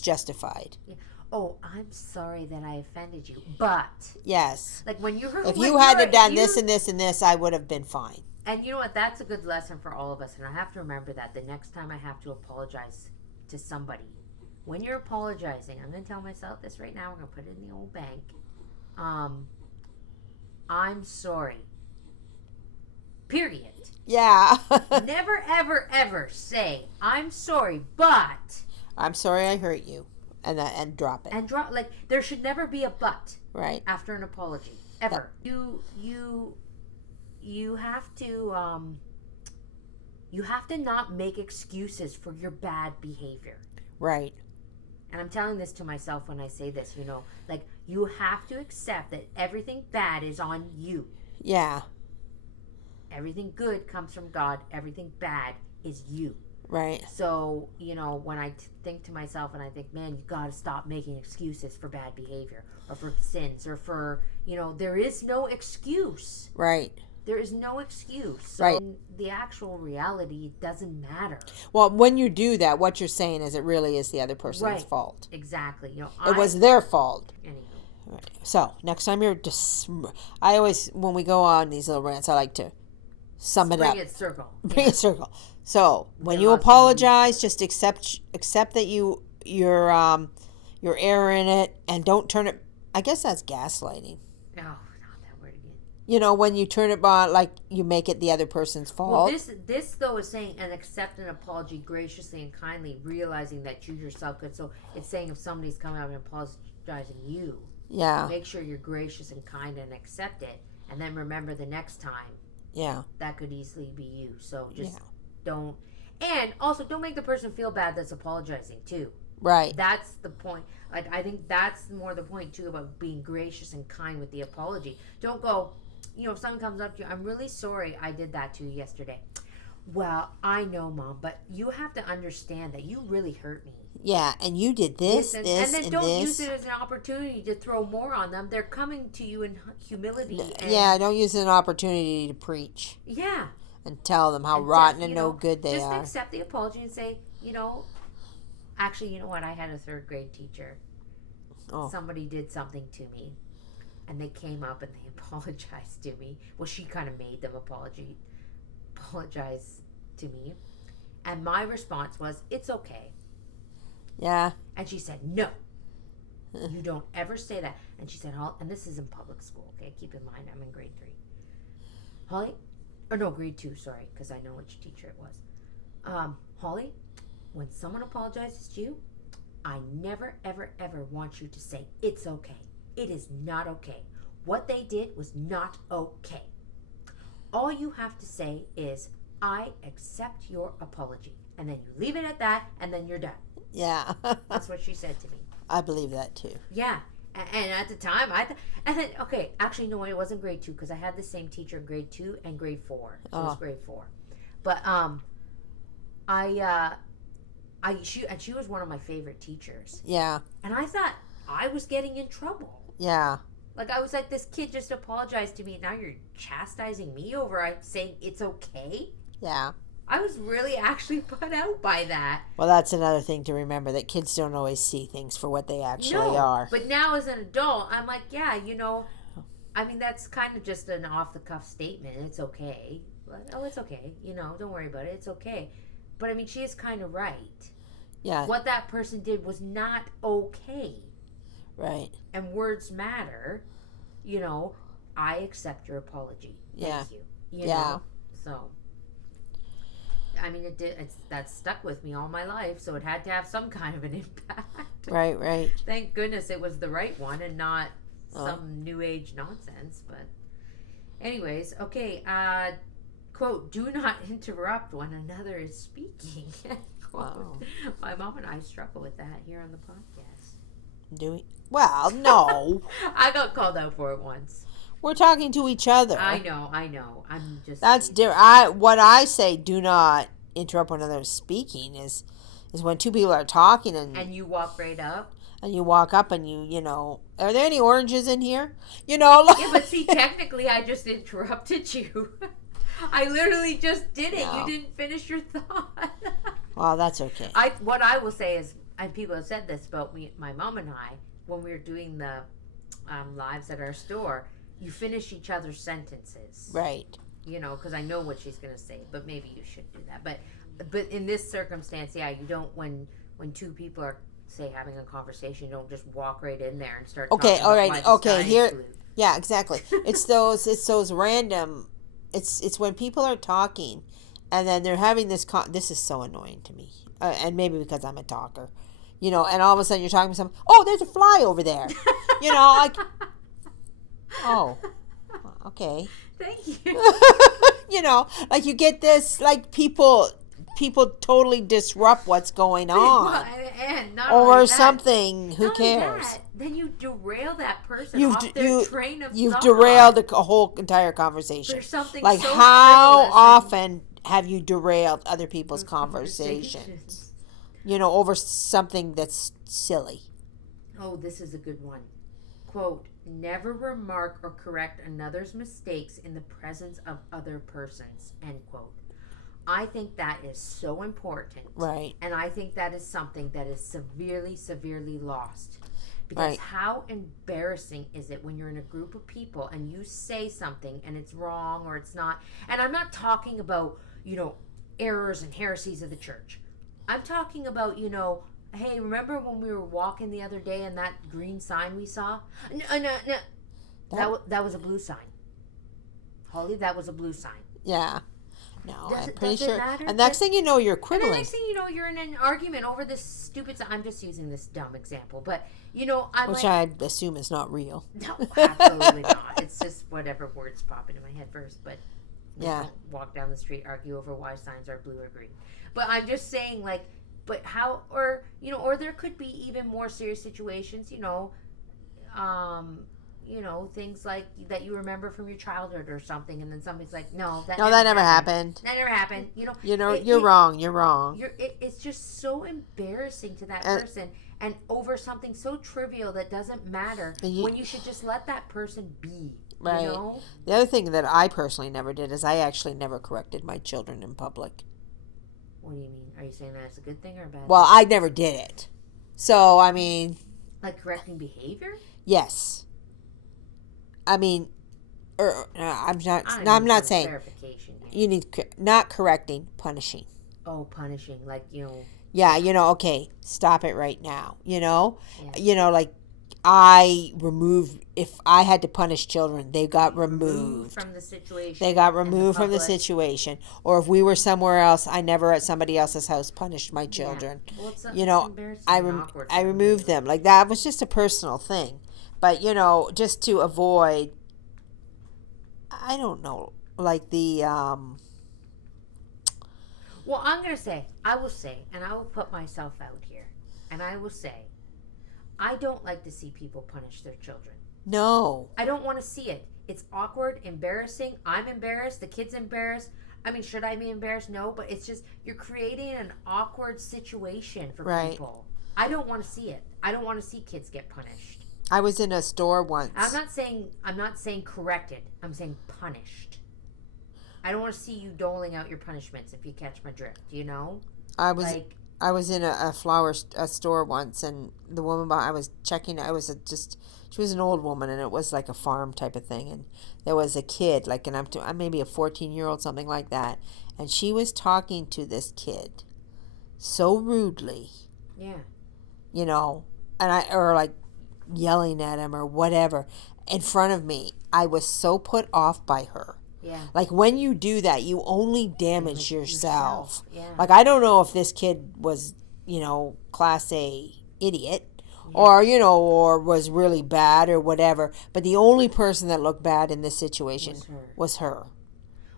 justified. Yeah. Oh, I'm sorry that I offended you, but yes, like when you heard, if you hadn't done this and this and this, I would have been fine. And you know what? That's a good lesson for all of us, and I have to remember that the next time I have to apologize to somebody. When you're apologizing, I'm going to tell myself this right now. I'm going to put it in the old bank. I'm sorry. Period. Yeah. Never, ever, ever say, I'm sorry, but... I'm sorry I hurt you. And drop it. And like, there should never be a but. Right. After an apology. Ever. You have to... you have to not make excuses for your bad behavior. Right. And I'm telling this to myself when I say this, like, you have to accept that everything bad is on you. Yeah. Everything good comes from God. Everything bad is you. Right. So, when I think to myself and I think, man, you got to stop making excuses for bad behavior or for sins or for, there is no excuse. Right. There is no excuse. So right. The actual reality doesn't matter. Well, when you do that, what you're saying is it really is the other person's fault. Exactly. It was their fault. Anyway. Right. So, next time you're I always, when we go on these little rants, I like to sum it up. Bring it circle. Bring it circle. So, when you apologize, just accept that you your error in it, and don't turn it. I guess that's gaslighting. No, not that word again. You know, when you turn it on, like you make it the other person's fault. Well, this though is saying and accept an apology graciously and kindly, realizing that you yourself could. So it's saying if somebody's coming out and apologizing you, make sure you're gracious and kind and accept it, and then remember the next time. Yeah, that could easily be you. So just don't, and also don't make the person feel bad that's apologizing too. Right. That's the point. Like, I think that's more the point too about being gracious and kind with the apology. Don't go, if someone comes up to you, I'm really sorry I did that to you yesterday. Well, I know, Mom, but you have to understand that you really hurt me. Yeah, and you did this, and then don't use it as an opportunity to throw more on them. They're coming to you in humility. Don't use it as an opportunity to preach. Yeah. And tell them how rotten and no good they are. Just accept the apology and say, actually, you know what? I had a third grade teacher. Oh. Somebody did something to me, and they came up and they apologized to me. Well, she kind of made them apologize to me. And my response was, it's okay. Yeah. And she said, no, you don't ever say that. And she said, and this is in public school, okay? Keep in mind, I'm in grade 3. Holly, grade 2, sorry, because I know which teacher it was. Holly, when someone apologizes to you, I never, ever, ever want you to say, it's okay. It is not okay. What they did was not okay. All you have to say is, I accept your apology. And then you leave it at that, and then you're done. Yeah. That's what she said to me. I believe that too. Yeah. And at the time, actually, no, it wasn't grade 2, because I had the same teacher in grade 2 and grade 4. So it was grade 4. But she was one of my favorite teachers. Yeah. And I thought I was getting in trouble. Yeah. Like, I was like, this kid just apologized to me, and now you're chastising me over saying it's okay? Yeah. I was really actually put out by that. Well, that's another thing to remember, that kids don't always see things for what they actually are. But now as an adult, I'm like, yeah, that's kind of just an off-the-cuff statement. It's okay. But, it's okay. Don't worry about it. It's okay. But, she is kind of right. Yeah. What that person did was not okay. Right. And words matter. I accept your apology. Thank you. You know? So... that stuck with me all my life, so it had to have some kind of an impact. Right. Thank goodness it was the right one and not some new age nonsense. But anyways, okay, quote, do not interrupt when another is speaking. Quote. My mom and I struggle with that here on the podcast. Do we? Well, no. I got called out for it once. We're talking to each other. I know. I'm just... That's different. What I say, do not interrupt one another speaking, is when two people are talking and you walk right up. And you walk up and are there any oranges in here? Yeah, but see, technically I just interrupted you. I literally just did it. No. You didn't finish your thought. Well, that's okay. What I will say is, and people have said this about me, my mom and I, when we were doing the lives at our store, you finish each other's sentences. Right. Because I know what she's going to say, but maybe you should do that. But in this circumstance, yeah, you don't, when two people are, say, having a conversation, you don't just walk right in there and start talking all right. about Okay, here. Yeah, exactly. It's those random, it's when people are talking and then they're having this, this is so annoying to me. And maybe because I'm a talker, and all of a sudden you're talking to someone, oh, there's a fly over there. Like, oh, okay. Thank you. Like you get this, like people totally disrupt what's going on. And not or that, something. Who not cares? That, then you derail that person off their train of thought. You've derailed a whole entire conversation. There's something like so how often have you derailed other people's conversations? Over something that's silly. Oh, this is a good one. Quote, never remark or correct another's mistakes in the presence of other persons, end quote. I think that is so important. Right. And I think that is something that is severely, severely lost. Because how embarrassing is it when you're in a group of people and you say something and it's wrong or it's not. And I'm not talking about, errors and heresies of the church. I'm talking about, hey, remember when we were walking the other day and that green sign we saw? No. That was a blue sign. Holly, that was a blue sign. Yeah. No, I'm pretty does it sure. matter? And next thing you know, you're quibbling. And the next thing you know, you're in an argument over this stupid. I'm just using this dumb example, but which I assume is not real. No, absolutely not. It's just whatever words pop into my head first. But don't walk down the street, argue over why signs are blue or green. But I'm just saying, like, but how, or there could be even more serious situations. Things like that you remember from your childhood or something, and then somebody's like, "No, that never happened. That never happened." You're wrong. You're wrong. It's just so embarrassing to that person, and over something so trivial that doesn't matter. When you should just let that person be. Right. The other thing that I personally never did is I actually never corrected my children in public. What do you mean? Are you saying that's a good thing or a bad thing? Well, I never did it. So, I mean... Like correcting behavior? Yes. I mean, I'm not saying... You need... Not correcting, punishing. Oh, punishing. Like, Yeah, okay, stop it right now. Yeah. Like, I removed... If I had to punish children, they got removed from the situation. They got removed from the situation. Or if we were somewhere else, I never at somebody else's house punished my children. Yeah. Well, it's I removed them. Like, that was just a personal thing. But, just to avoid... I don't know. Like the... Well, I will say, and I will put myself out here, and I will say, I don't like to see people punish their children. No. I don't want to see it. It's awkward, embarrassing. I'm embarrassed. The kid's embarrassed. I mean, should I be embarrassed? No, but it's just, you're creating an awkward situation for people. I don't want to see it. I don't want to see kids get punished. I was in a store once. I'm not saying corrected. I'm saying punished. I don't want to see you doling out your punishments, if you catch my drift, I was in a flower store once, and the woman I was checking, she was an old woman, and it was like a farm type of thing, and there was a kid, like maybe a 14-year-old, something like that, and she was talking to this kid so rudely. Yeah. Or like yelling at him or whatever in front of me. I was so put off by her. Yeah. Like, when you do that, you only damage yourself. Yeah. Like, I don't know if this kid was, class A idiot or was really bad or whatever. But the only person that looked bad in this situation was her.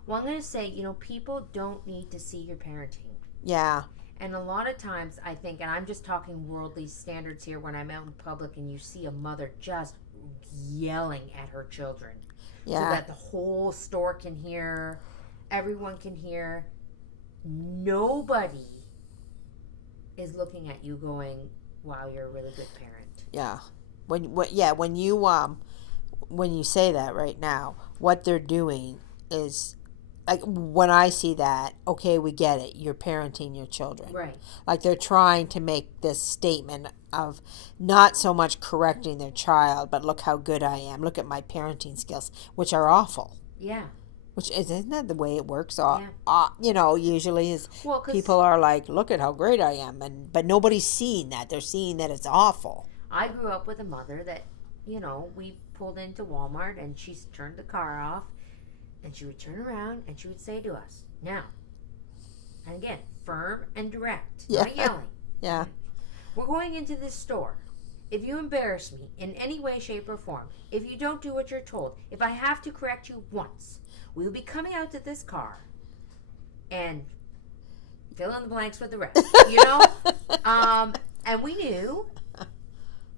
Well, I'm going to say, people don't need to see your parenting. Yeah. And a lot of times, I think, and I'm just talking worldly standards here, when I'm out in public and you see a mother just yelling at her children. Yeah. So that the whole store can hear, everyone can hear. Nobody is looking at you going, "Wow, you're a really good parent." Yeah. When you say that right now, what they're doing is, like, when I see that, okay, we get it. You're parenting your children. Right. Like, they're trying to make this statement of not so much correcting their child, but look how good I am. Look at my parenting skills, which are awful. Yeah. Isn't that the way it works? Yeah. Usually is people are like, look at how great I am. But nobody's seeing that. They're seeing that it's awful. I grew up with a mother that, we pulled into Walmart and she turned the car off. And she would turn around and she would say to us, "Now," and again, firm and direct, not yelling. Yeah. "We're going into this store. If you embarrass me in any way, shape, or form, if you don't do what you're told, if I have to correct you once, we will be coming out to this car and fill in the blanks with the rest." And we knew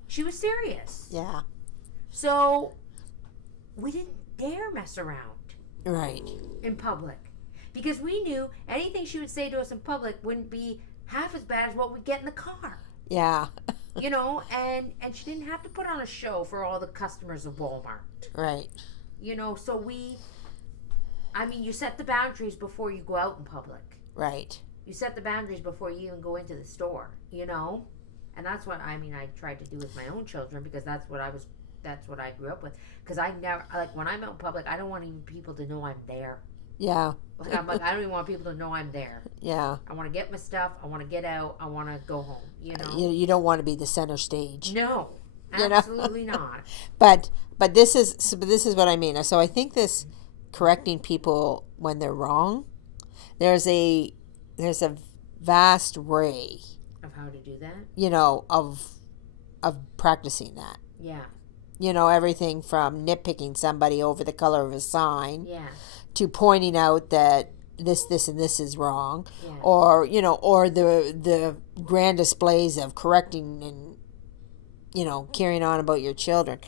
she was serious. Yeah. So we didn't dare mess around. Right. In public. Because we knew anything she would say to us in public wouldn't be half as bad as what we'd get in the car. Yeah. And she didn't have to put on a show for all the customers of Walmart. Right. So you set the boundaries before you go out in public. Right. You set the boundaries before you even go into the store, And that's what, I tried to do with my own children, because that's what I grew up with. Because I never, when I'm out in public, I don't want even people to know I'm there. Yeah. Like, I'm like, I don't even want people to know I'm there. Yeah. I want to get my stuff. I want to get out. I want to go home. You know. You don't want to be the center stage. No, absolutely not. But this is what I mean. So I think this correcting people when they're wrong, there's a vast array of how to do that. You know, of practicing that. Yeah. You know, everything from nitpicking somebody over the color of a sign. Yeah. To pointing out that this, and this is wrong. Yeah. Or, you know, or the grand displays of correcting and, you know, carrying on about your children.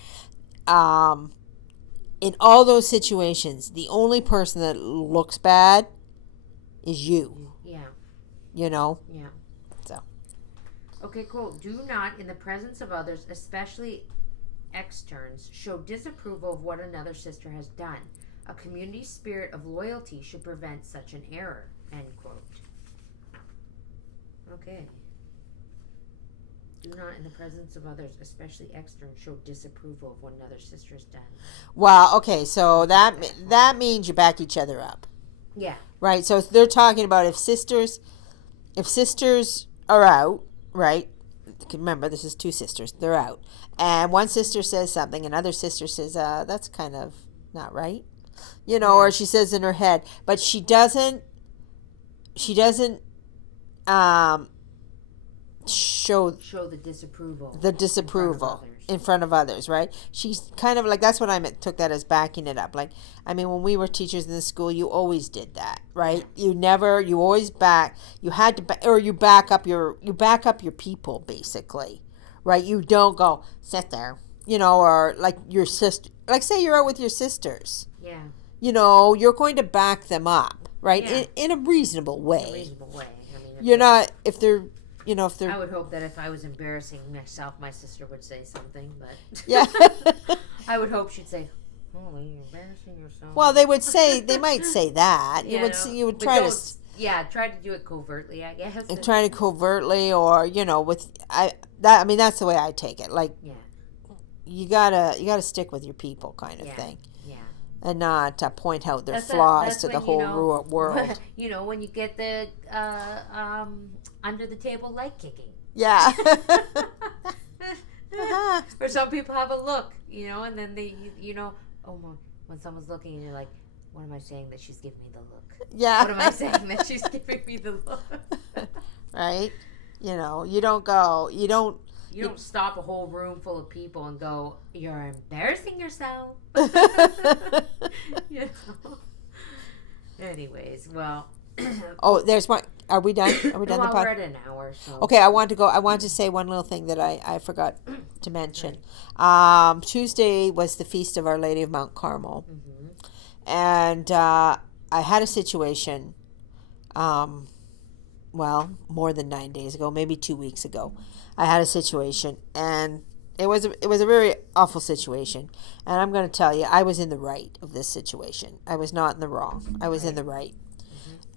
In all those situations, the only person that looks bad is you. Yeah. You know? Yeah. So. Okay, cool. Do not, in the presence of others, especially externs, show disapproval of what another sister has done. A community spirit of loyalty should prevent such an error. End quote. Okay. Do not, in the presence of others, especially externs, show disapproval of what another sister has done. Well, okay, so that means you back each other up. Yeah. Right. So they're talking about if sisters are out, right? Remember, this is two sisters. They're out, and one sister says something, another sister says, "That's kind of not right." You know, or she says in her head, but she doesn't show the disapproval in front of others, right? She's kind of like, that's what I meant, took that as backing it up. Like, I mean, when we were teachers in the school, you always did that, right? You always back up your people, basically, right? You don't go sit there, you know, or like your sister, like say you're out with your sisters. Yeah. You know, you're going to back them up, right? Yeah. In a reasonable way. I mean, you're not, if they're, you know, if they're... I would hope that if I was embarrassing myself, my sister would say something, but... Yeah. I would hope she'd say, "Oh, you're embarrassing yourself." Well, they might say that. You would try to... Yeah, try to do it covertly, I guess. And try to covertly, or, you know, that's the way I take it. Like, yeah. You gotta stick with your people, kind of thing. Yeah. And not point out their flaws to the whole world. You know, when you get the under the table leg kicking. Yeah. Or some people have a look, you know, and then they, you know, when someone's looking and you're like, what am I saying that she's giving me the look? Yeah. What am I saying that she's giving me the look? Right? You know, you don't stop a whole room full of people and go, "You're embarrassing yourself." You know? Anyways, well. Oh, there's one. Are we done? Are we done the podcast? We're at an hour. So. Okay, I want to say one little thing that I forgot to mention. Tuesday was the Feast of Our Lady of Mount Carmel. Mm-hmm. And I had a situation, more than 9 days ago, maybe 2 weeks ago. I had a situation, and it was a very awful situation. And I'm going to tell you, I was in the right of this situation. I was not in the wrong. I was in the right.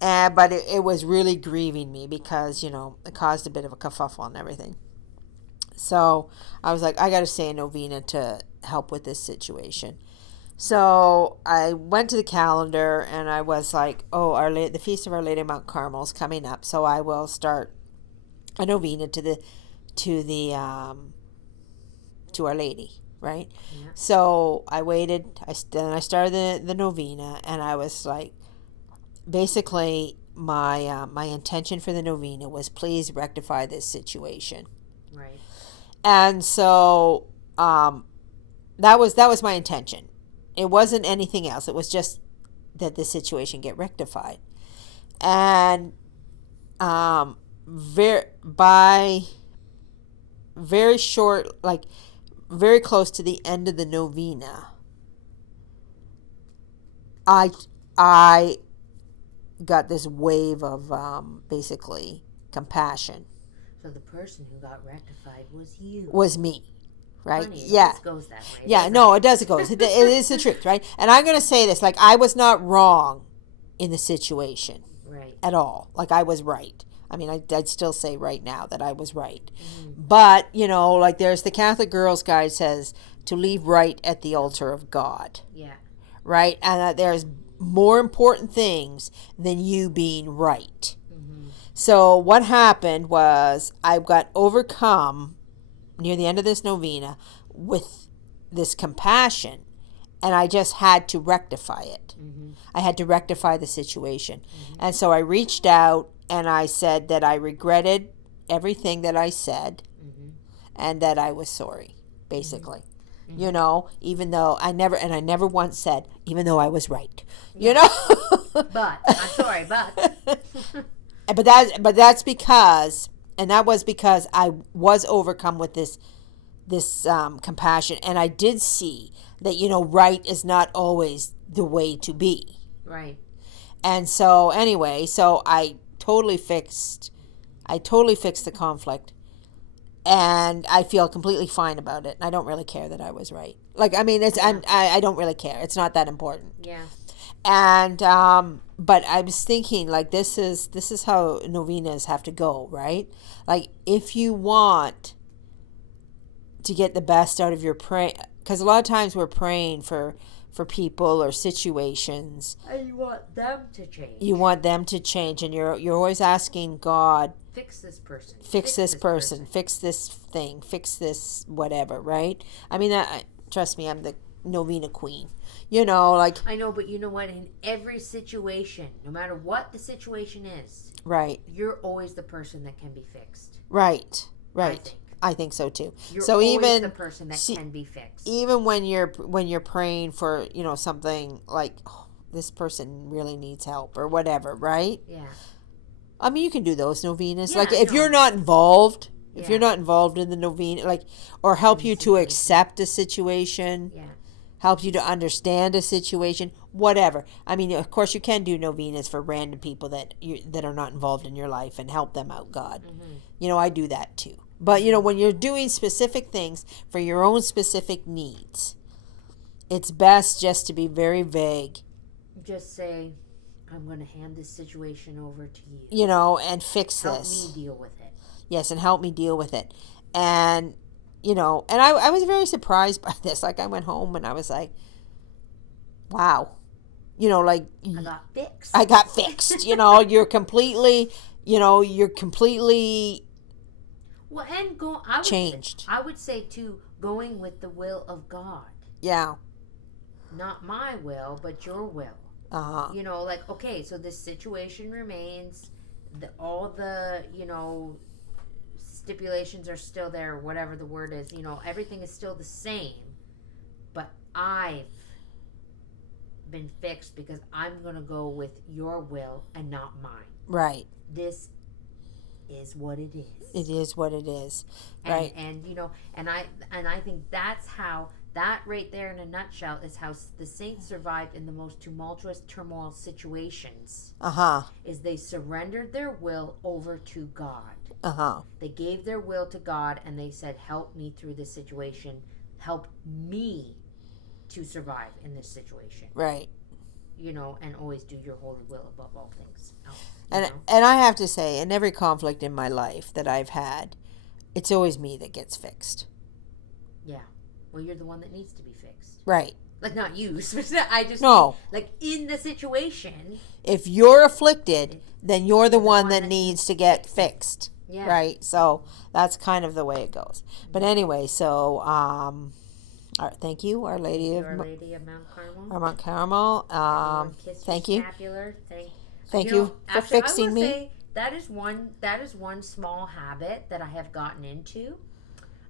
Mm-hmm. But it was really grieving me because, you know, it caused a bit of a kerfuffle and everything. So I was like, I got to say a novena to help with this situation. So I went to the calendar and I was like, the Feast of Our Lady of Mount Carmel is coming up, so I will start a novena to Our Lady, right? Yeah. So I waited. I started the novena, and I was like, basically my intention for the novena was, please rectify this situation. Right. And so that was my intention. It wasn't anything else. It was just that the situation get rectified. And very short, like very close to the end of the novena, I got this wave of basically compassion. So the person who got rectified was you. Was me. Right? Funny, yeah. It goes that way. Yeah, no, it does. It goes. It is the truth, right? And I'm going to say this, like, I was not wrong in the situation. Right. At all. Like, I was right. I mean, I'd still say right now that I was right. Mm-hmm. But, you know, like, there's the Catholic Girls Guide says to leave right at the altar of God. Yeah. Right? And there's more important things than you being right. So what happened was I got overcome near the end of this novena with this compassion, and I just had to rectify it. I had to rectify the situation. And so I reached out and I said that I regretted everything that I said and that I was sorry, basically. You know, even though I never once said, even though I was right. You know? But I'm sorry, but But that's because, and that was because I was overcome with this compassion, and I did see that, you know, right is not always the way to be. Right. And so anyway, so I totally fixed the conflict, and I feel completely fine about it. I don't really care that I was right. Like, I mean, I don't really care. It's not that important. Yeah. And but I was thinking, like, this is how novenas have to go, right? Like, if you want to get the best out of your prayer, because a lot of times we're praying for people or situations, and you want them to change. You want them to change, and you're always asking God, fix this person, fix this person, fix this thing, fix this whatever, right? I mean, trust me, I'm the novena queen. You know, like, I know, but you know what? In every situation, no matter what the situation is, right, you're always the person that can be fixed. Right. I think so too. You're so always even the person that can be fixed. Even when you're praying for, you know, something like, oh, this person really needs help or whatever, right? Yeah. I mean, you can do those novenas. Yeah, like, if you're not involved, in the novena, like, or help you to accept a situation. Yeah. Helps you to understand a situation, whatever. I mean, of course, you can do novenas for random people that are not involved in your life and help them out, God. You know, I do that too. But, you know, when you're doing specific things for your own specific needs, it's best just to be very vague. Just say, I'm going to hand this situation over to you. You know, and fix help this. Help me deal with it. Yes, and help me deal with it. And, you know, and I was very surprised by this. Like, I went home and I was like, wow. You know, like, I got fixed. You know, you're completely well, and changed. I would say too, going with the will of God. Yeah. Not my will, but your will. You know, like, okay, so this situation remains. All the, you know, stipulations are still there, whatever the word is. You know, everything is still the same. But I've been fixed because I'm going to go with your will and not mine. Right. This is what it is. It is what it is. Right. And you know, and I think that's how, that right there in a nutshell is how the saints survived in the most tumultuous turmoil situations. Is they surrendered their will over to God. They gave their will to God and they said, help me through this situation. Help me to survive in this situation. Right. You know, and always do your holy will above all things else. And I have to say, in every conflict in my life that I've had, it's always me that gets fixed. Yeah. Well, you're the one that needs to be fixed. Right. Like, not you. I just no. Mean, like, in the situation. If you're afflicted, then you're the one that needs to get fixed. Yeah. Right? So that's kind of the way it goes. But anyway, so thank you, Our Lady of Mount Carmel. Mount Carmel. Thank you. Thank you for actually, fixing me. Say that is one small habit that I have gotten into.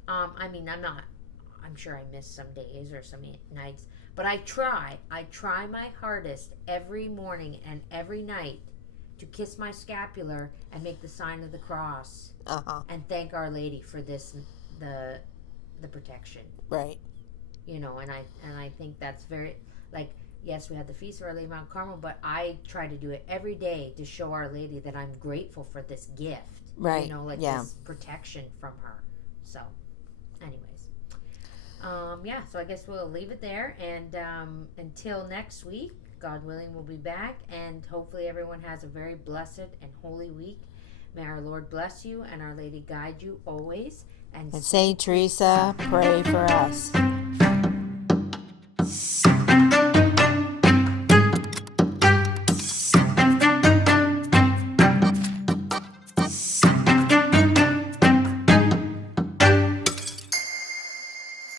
I mean, I'm sure I miss some days or some nights, but I try my hardest every morning and every night to kiss my scapular and make the sign of the cross and thank Our Lady for this, the protection. Right. You know, and I think that's very, like, yes, we had the Feast of Our Lady of Mount Carmel, but I try to do it every day to show Our Lady that I'm grateful for this gift. Right. You know, like this protection from her. So, anyways. So I guess we'll leave it there. And until next week, God willing, we'll be back. And hopefully everyone has a very blessed and holy week. May our Lord bless you and Our Lady guide you always. And Saint Teresa, pray for us.